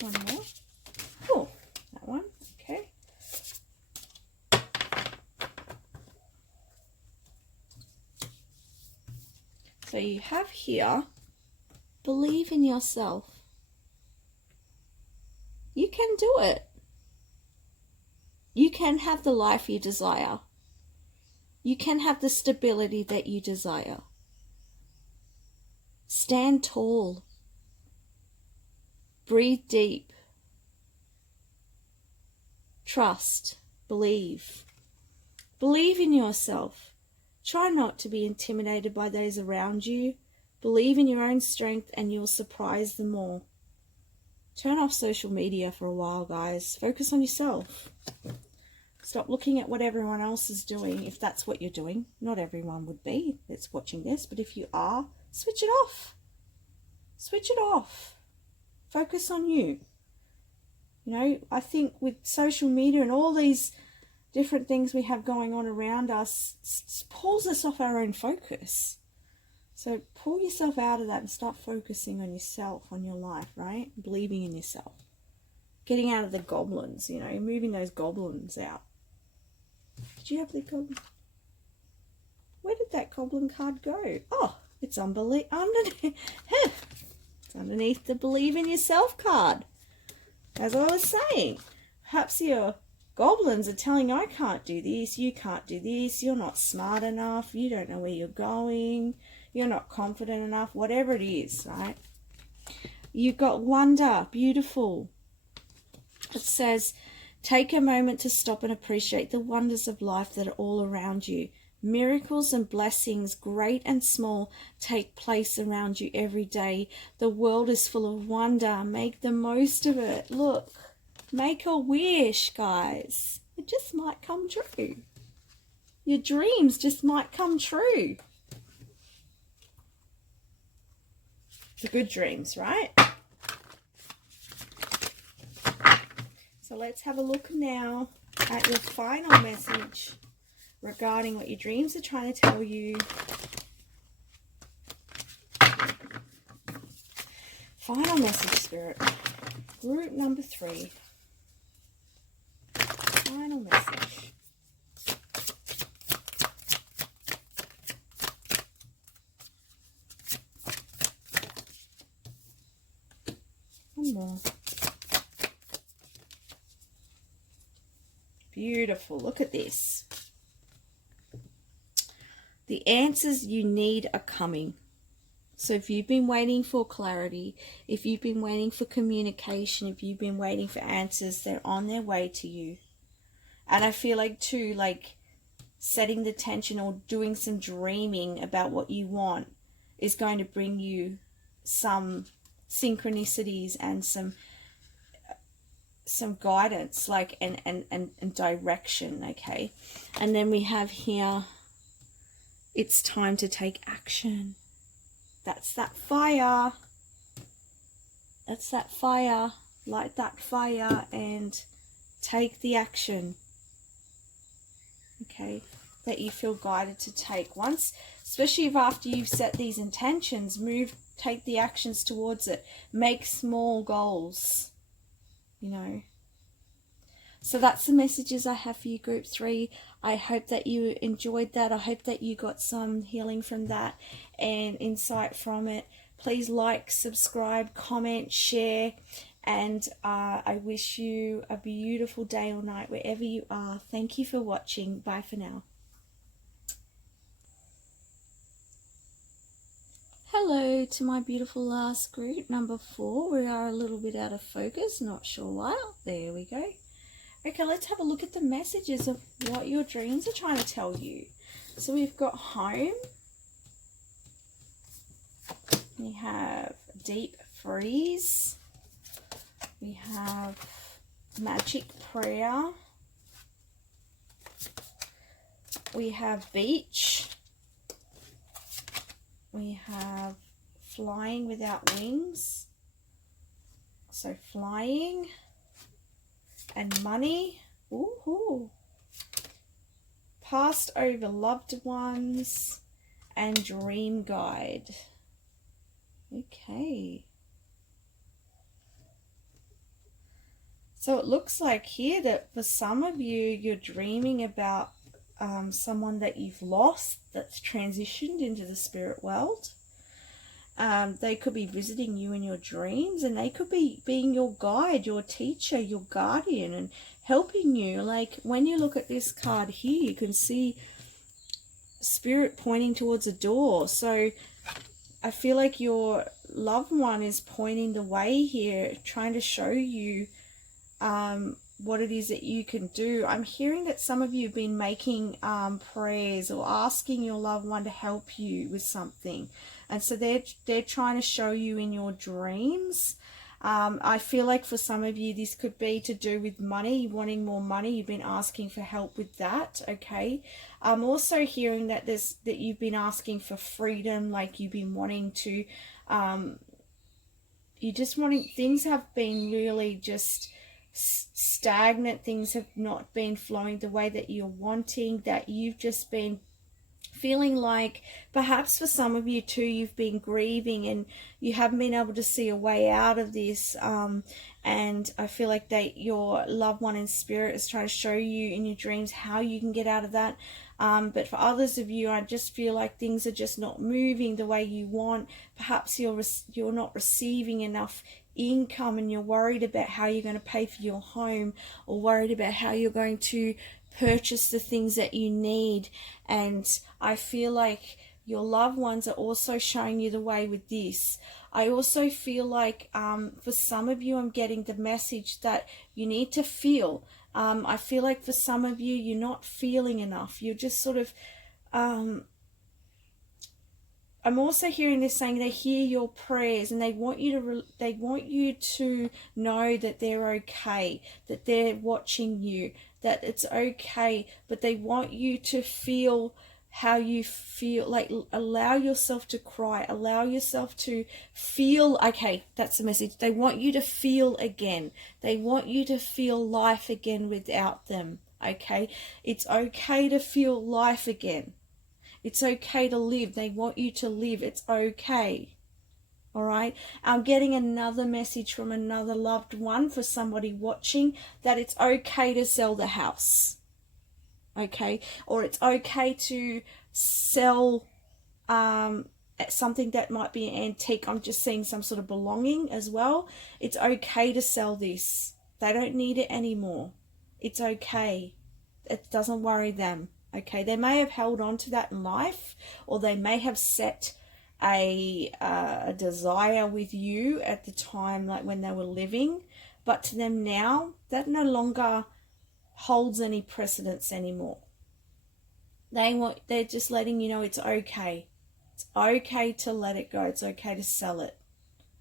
One more. Oh, that one. Okay. So you have here, believe in yourself. You can do it. You can have the life you desire. You can have the stability that you desire. Stand tall. Breathe deep. Trust. Believe. Believe in yourself. Try not to be intimidated by those around you. Believe in your own strength and you'll surprise them all. Turn off social media for a while, guys. Focus on yourself. Stop looking at what everyone else is doing, if that's what you're doing. Not everyone would be that's watching this, but if you are, switch it off. Switch it off. Focus on you. You know, I think with social media and all these different things we have going on around us, pulls us off our own focus. So pull yourself out of that and start focusing on yourself, on your life, right? Believing in yourself. Getting out of the goblins, you know, moving those goblins out. Did you have the goblin? Where did that goblin card go? Oh, it's underneath. It's underneath the believe in yourself card. As I was saying, perhaps your goblins are telling you, I can't do this, you can't do this, you're not smart enough, you don't know where you're going, you're not confident enough, whatever it is, right? You've got wonder, beautiful. It says, take a moment to stop and appreciate the wonders of life that are all around you. Miracles and blessings, great and small, take place around you every day. The world is full of wonder. Make the most of it. Look, Make a wish, guys. It just might come true. Your dreams just might come true. The good dreams, right? So let's have a look now at your final message regarding what your dreams are trying to tell you. Final message, Spirit. Group number 3. Final message. One more. Beautiful. Look at this. The answers you need are coming. So if you've been waiting for clarity, if you've been waiting for communication, if you've been waiting for answers, they're on their way to you. And I feel like too, like setting the tension or doing some dreaming about what you want is going to bring you some synchronicities and some guidance, like and direction, okay? And then we have here, it's time to take action. That's that fire. That's that fire. Light that fire and take the action, okay, that you feel guided to take. Once, especially if after you've set these intentions, take the actions towards it. Make small goals, you know. So that's the messages I have for you, Group 3. I hope that you enjoyed that. I hope that you got some healing from that and insight from it. Please like, subscribe, comment, share, and I wish you a beautiful day or night wherever you are. Thank you for watching. Bye for now. Hello to my beautiful last group, number 4. We are a little bit out of focus, not sure why. There we go. Okay, let's have a look at the messages of what your dreams are trying to tell you. So we've got home. We have deep freeze. We have magic prayer. We have beach. We have flying without wings. So flying. And money. Ooh. Passed over loved ones and dream guide. Okay. So it looks like here that for some of you, you're dreaming about someone that you've lost that's transitioned into the spirit world. They could be visiting you in your dreams, and they could be being your guide, your teacher, your guardian, and helping you. Like when you look at this card here, you can see spirit pointing towards a door. So I feel like your loved one is pointing the way here, trying to show you what it is that you can do. I'm hearing that some of you have been making prayers or asking your loved one to help you with something. And so they're trying to show you in your dreams. I feel like for some of you, this could be to do with money, wanting more money. You've been asking for help with that, okay? I'm also hearing that you've been asking for freedom, like you've been wanting to, things have been really just stagnant. Things have not been flowing the way that you're wanting, that you've just been feeling like, perhaps for some of you too, you've been grieving and you haven't been able to see a way out of this, and I feel like your loved one in spirit is trying to show you in your dreams how you can get out of that. But for others of you, I just feel like things are just not moving the way you want. Perhaps you're not receiving enough income and you're worried about how you're going to pay for your home, or worried about how you're going to purchase the things that you need. And I feel like your loved ones are also showing you the way with this. I also feel like for some of you, I'm getting the message that you need to feel. I feel like for some of you, you're not feeling enough. You're just sort of I'm also hearing this saying they hear your prayers, and they want you to know that they're okay, that they're watching you, that it's okay, but they want you to feel how you feel. Like, allow yourself to cry, allow yourself to feel. Okay, that's the message. They want you to feel again. They want you to feel life again without them. Okay, it's okay to feel life again. It's okay to live. They want you to live. It's okay. All right. I'm getting another message from another loved one for somebody watching, that it's okay to sell the house. Okay. Or it's okay to sell something that might be an antique. I'm just seeing some sort of belonging as well. It's okay to sell this. They don't need it anymore. It's okay. It doesn't worry them. Okay, they may have held on to that in life, or they may have set a desire with you at the time, like when they were living, but to them now, that no longer holds any precedence anymore. They're just letting you know it's okay. It's okay to let it go. It's okay to sell it.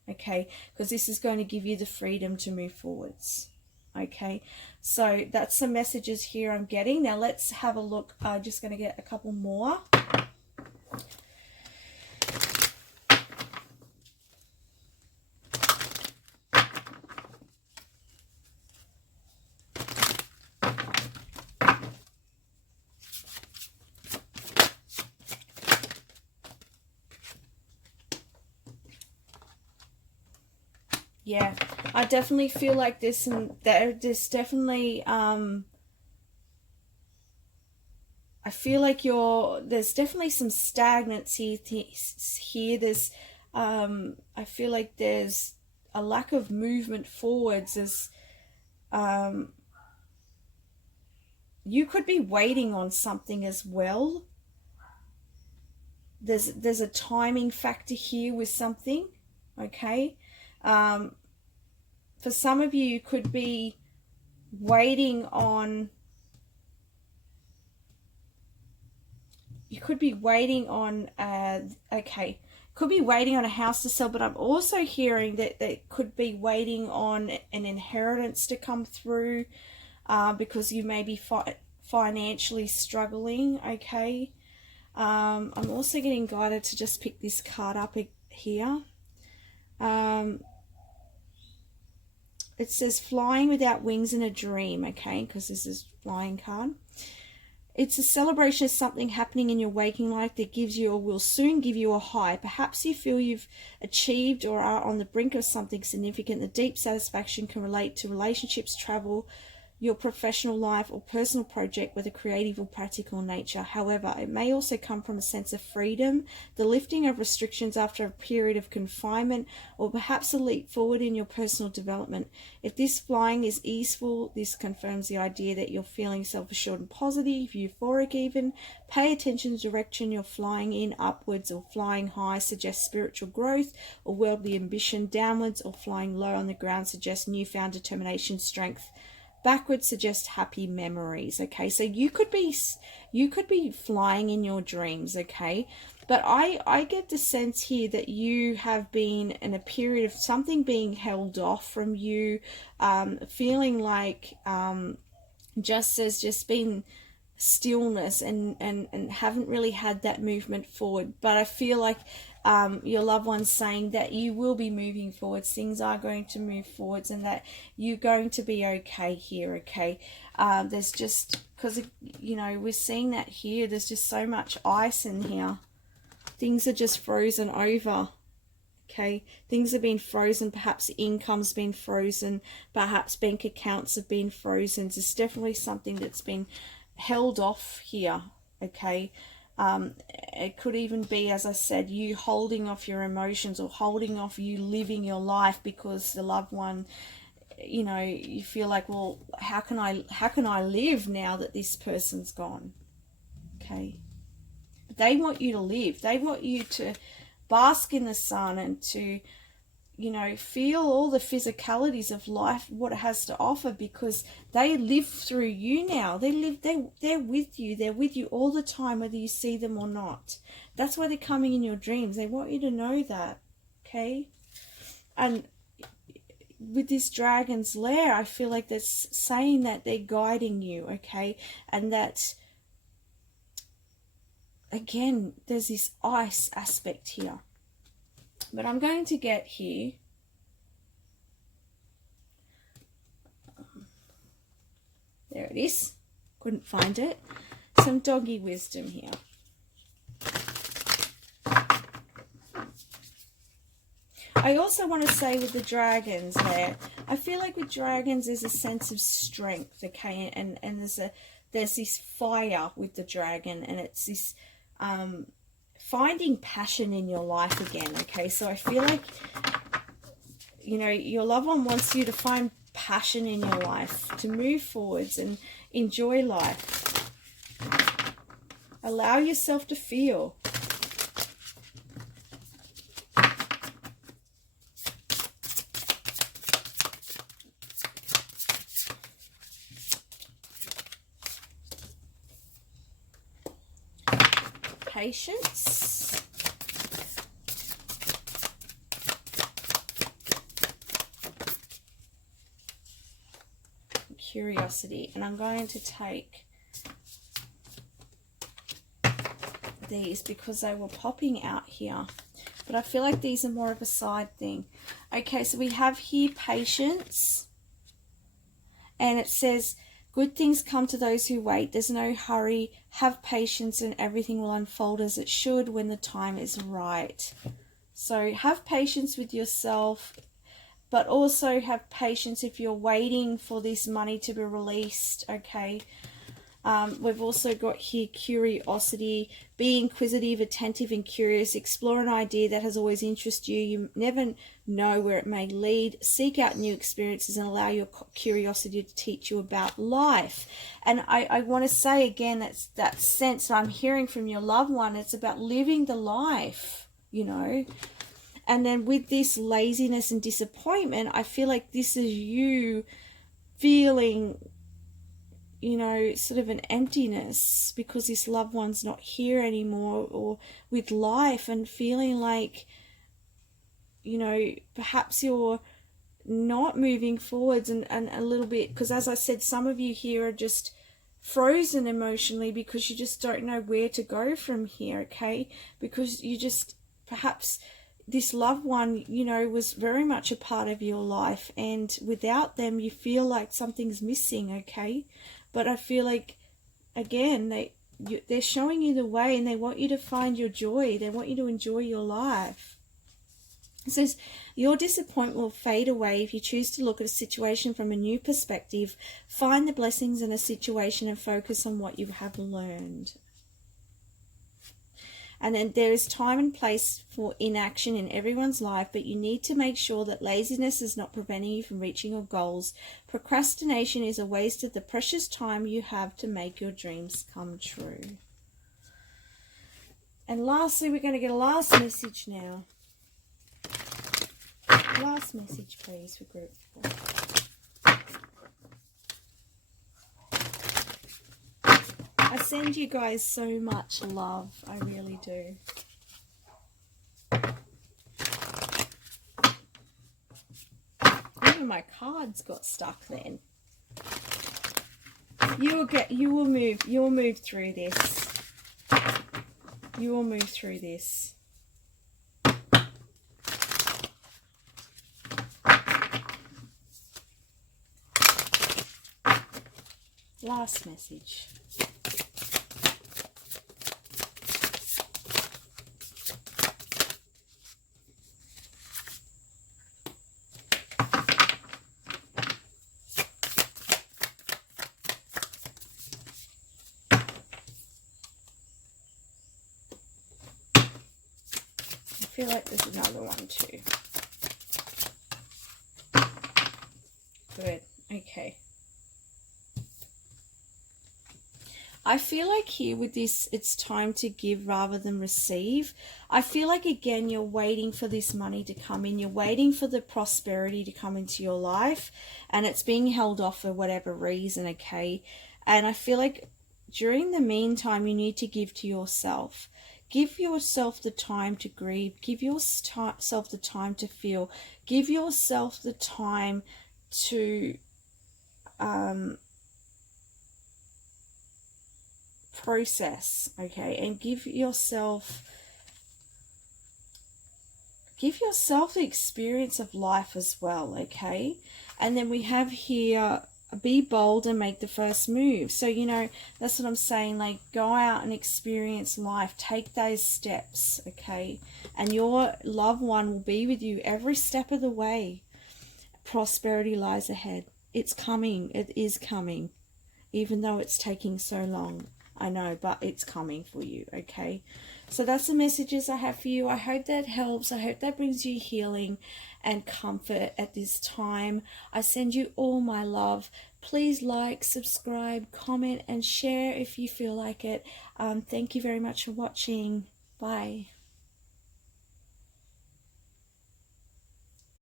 Okay, because this is going to give you the freedom to move forwards. Okay, so that's the messages here I'm getting. Now let's have a look. I'm just going to get a couple more. Yeah, I definitely feel like there's definitely I feel like there's definitely some stagnancy here. There's I feel like there's a lack of movement forwards. As you could be waiting on something as well. There's a timing factor here with something. Okay. For some of you, you could be waiting on okay, could be waiting on a house to sell, but I'm also hearing that they could be waiting on an inheritance to come through, because you may be financially struggling. Okay. I'm also getting guided to just pick this card up here. It says flying without wings in a dream, okay, because this is flying card. It's a celebration of something happening in your waking life that gives you, or will soon give you, a high. Perhaps you feel you've achieved or are on the brink of something significant. The deep satisfaction can relate to relationships, travel, your professional life, or personal project, whether creative or practical in nature. However, it may also come from a sense of freedom, the lifting of restrictions after a period of confinement, or perhaps a leap forward in your personal development. If this flying is easeful, this confirms the idea that you're feeling self-assured and positive, euphoric even. Pay attention to the direction you're flying in. Upwards or flying high suggests spiritual growth or worldly ambition. Downwards or flying low on the ground suggests newfound determination, strength. Backwards suggests happy memories. Okay, so you could be flying in your dreams. Okay, but I get the sense here that you have been in a period of something being held off from you, feeling like there's just been stillness and haven't really had that movement forward. But I feel like your loved one's saying that you will be moving forwards. Things are going to move forwards, and that you're going to be okay here. Okay, there's just, because we're seeing that here. There's just so much ice in here. Things are just frozen over. Okay, things have been frozen. Perhaps income's been frozen. Perhaps bank accounts have been frozen. There's definitely something that's been held off here. Okay, it could even be, as I said, you holding off your emotions, or holding off you living your life, because the loved one, you feel like, well, how can I live now that this person's gone? Okay, but they want you to live. They want you to bask in the sun and to you know, feel all the physicalities of life, what it has to offer, because they live through you now. They're with you. They're with you all the time, whether you see them or not. That's why they're coming in your dreams. They want you to know that, okay? And with this dragon's lair, I feel like that's saying that they're guiding you, okay? And that, again, there's this ice aspect here. But I'm going to get here. There it is. Couldn't find it. Some doggy wisdom here. I also want to say with the dragons there, I feel like with dragons there's a sense of strength, okay? And there's this fire with the dragon, and it's this finding passion in your life again, okay? So I feel like, you know, your loved one wants you to find passion in your life, to move forwards and enjoy life. Allow yourself to feel. Patience. Curiosity. And I'm going to take these because they were popping out here, but I feel like these are more of a side thing. Okay, so we have here patience, and it says good things come to those who wait. There's no hurry. Have patience and everything will unfold as it should when the time is right. So have patience with yourself, but also have patience if you're waiting for this money to be released, okay? We've also got here curiosity. Be inquisitive, attentive and curious. Explore an idea that has always interested you. You never know where it may lead. Seek out new experiences and allow your curiosity to teach you about life. And I want to say again, that's that sense that I'm hearing from your loved one. It's about living the life, you know. And then with this laziness and disappointment, I feel like this is you feeling, you know, sort of an emptiness because this loved one's not here anymore, or with life, and feeling like, you know, perhaps you're not moving forwards and a little bit, because as I said, some of you here are just frozen emotionally because you just don't know where to go from here, okay? Because you just, perhaps this loved one, you know, was very much a part of your life, and without them you feel like something's missing, okay? But I feel like, again, they're showing you the way, and they want you to find your joy. They want you to enjoy your life. It says, your disappointment will fade away if you choose to look at a situation from a new perspective. Find the blessings in a situation and focus on what you have learned. And then there is time and place for inaction in everyone's life, but you need to make sure that laziness is not preventing you from reaching your goals. Procrastination is a waste of the precious time you have to make your dreams come true. And lastly, we're going to get a last message now. Last message, please, for group 4. I send you guys so much love. I really do. Even my cards got stuck then. You will move through this. You will move through this. Last message. I feel like there's another one too. Good. Okay. I feel like here with this, it's time to give rather than receive. I feel like, again, you're waiting for this money to come in. You're waiting for the prosperity to come into your life, and it's being held off for whatever reason, okay? And I feel like during the meantime, you need to give to yourself. Give yourself the time to grieve. Give yourself the time to feel. Give yourself the time to process, okay? And give yourself the experience of life as well, okay? And then we have here, be bold and make the first move. So, you know, that's what I'm saying, like, go out and experience life. Take those steps, okay? And your loved one will be with you every step of the way. Prosperity lies ahead. It's coming. It is coming. Even though it's taking so long. I know, but it's coming for you, okay? So that's the messages I have for you. I hope that helps. I hope that brings you healing and comfort at this time. I send you all my love. Please like, subscribe, comment, and share if you feel like it. Thank you very much for watching. Bye.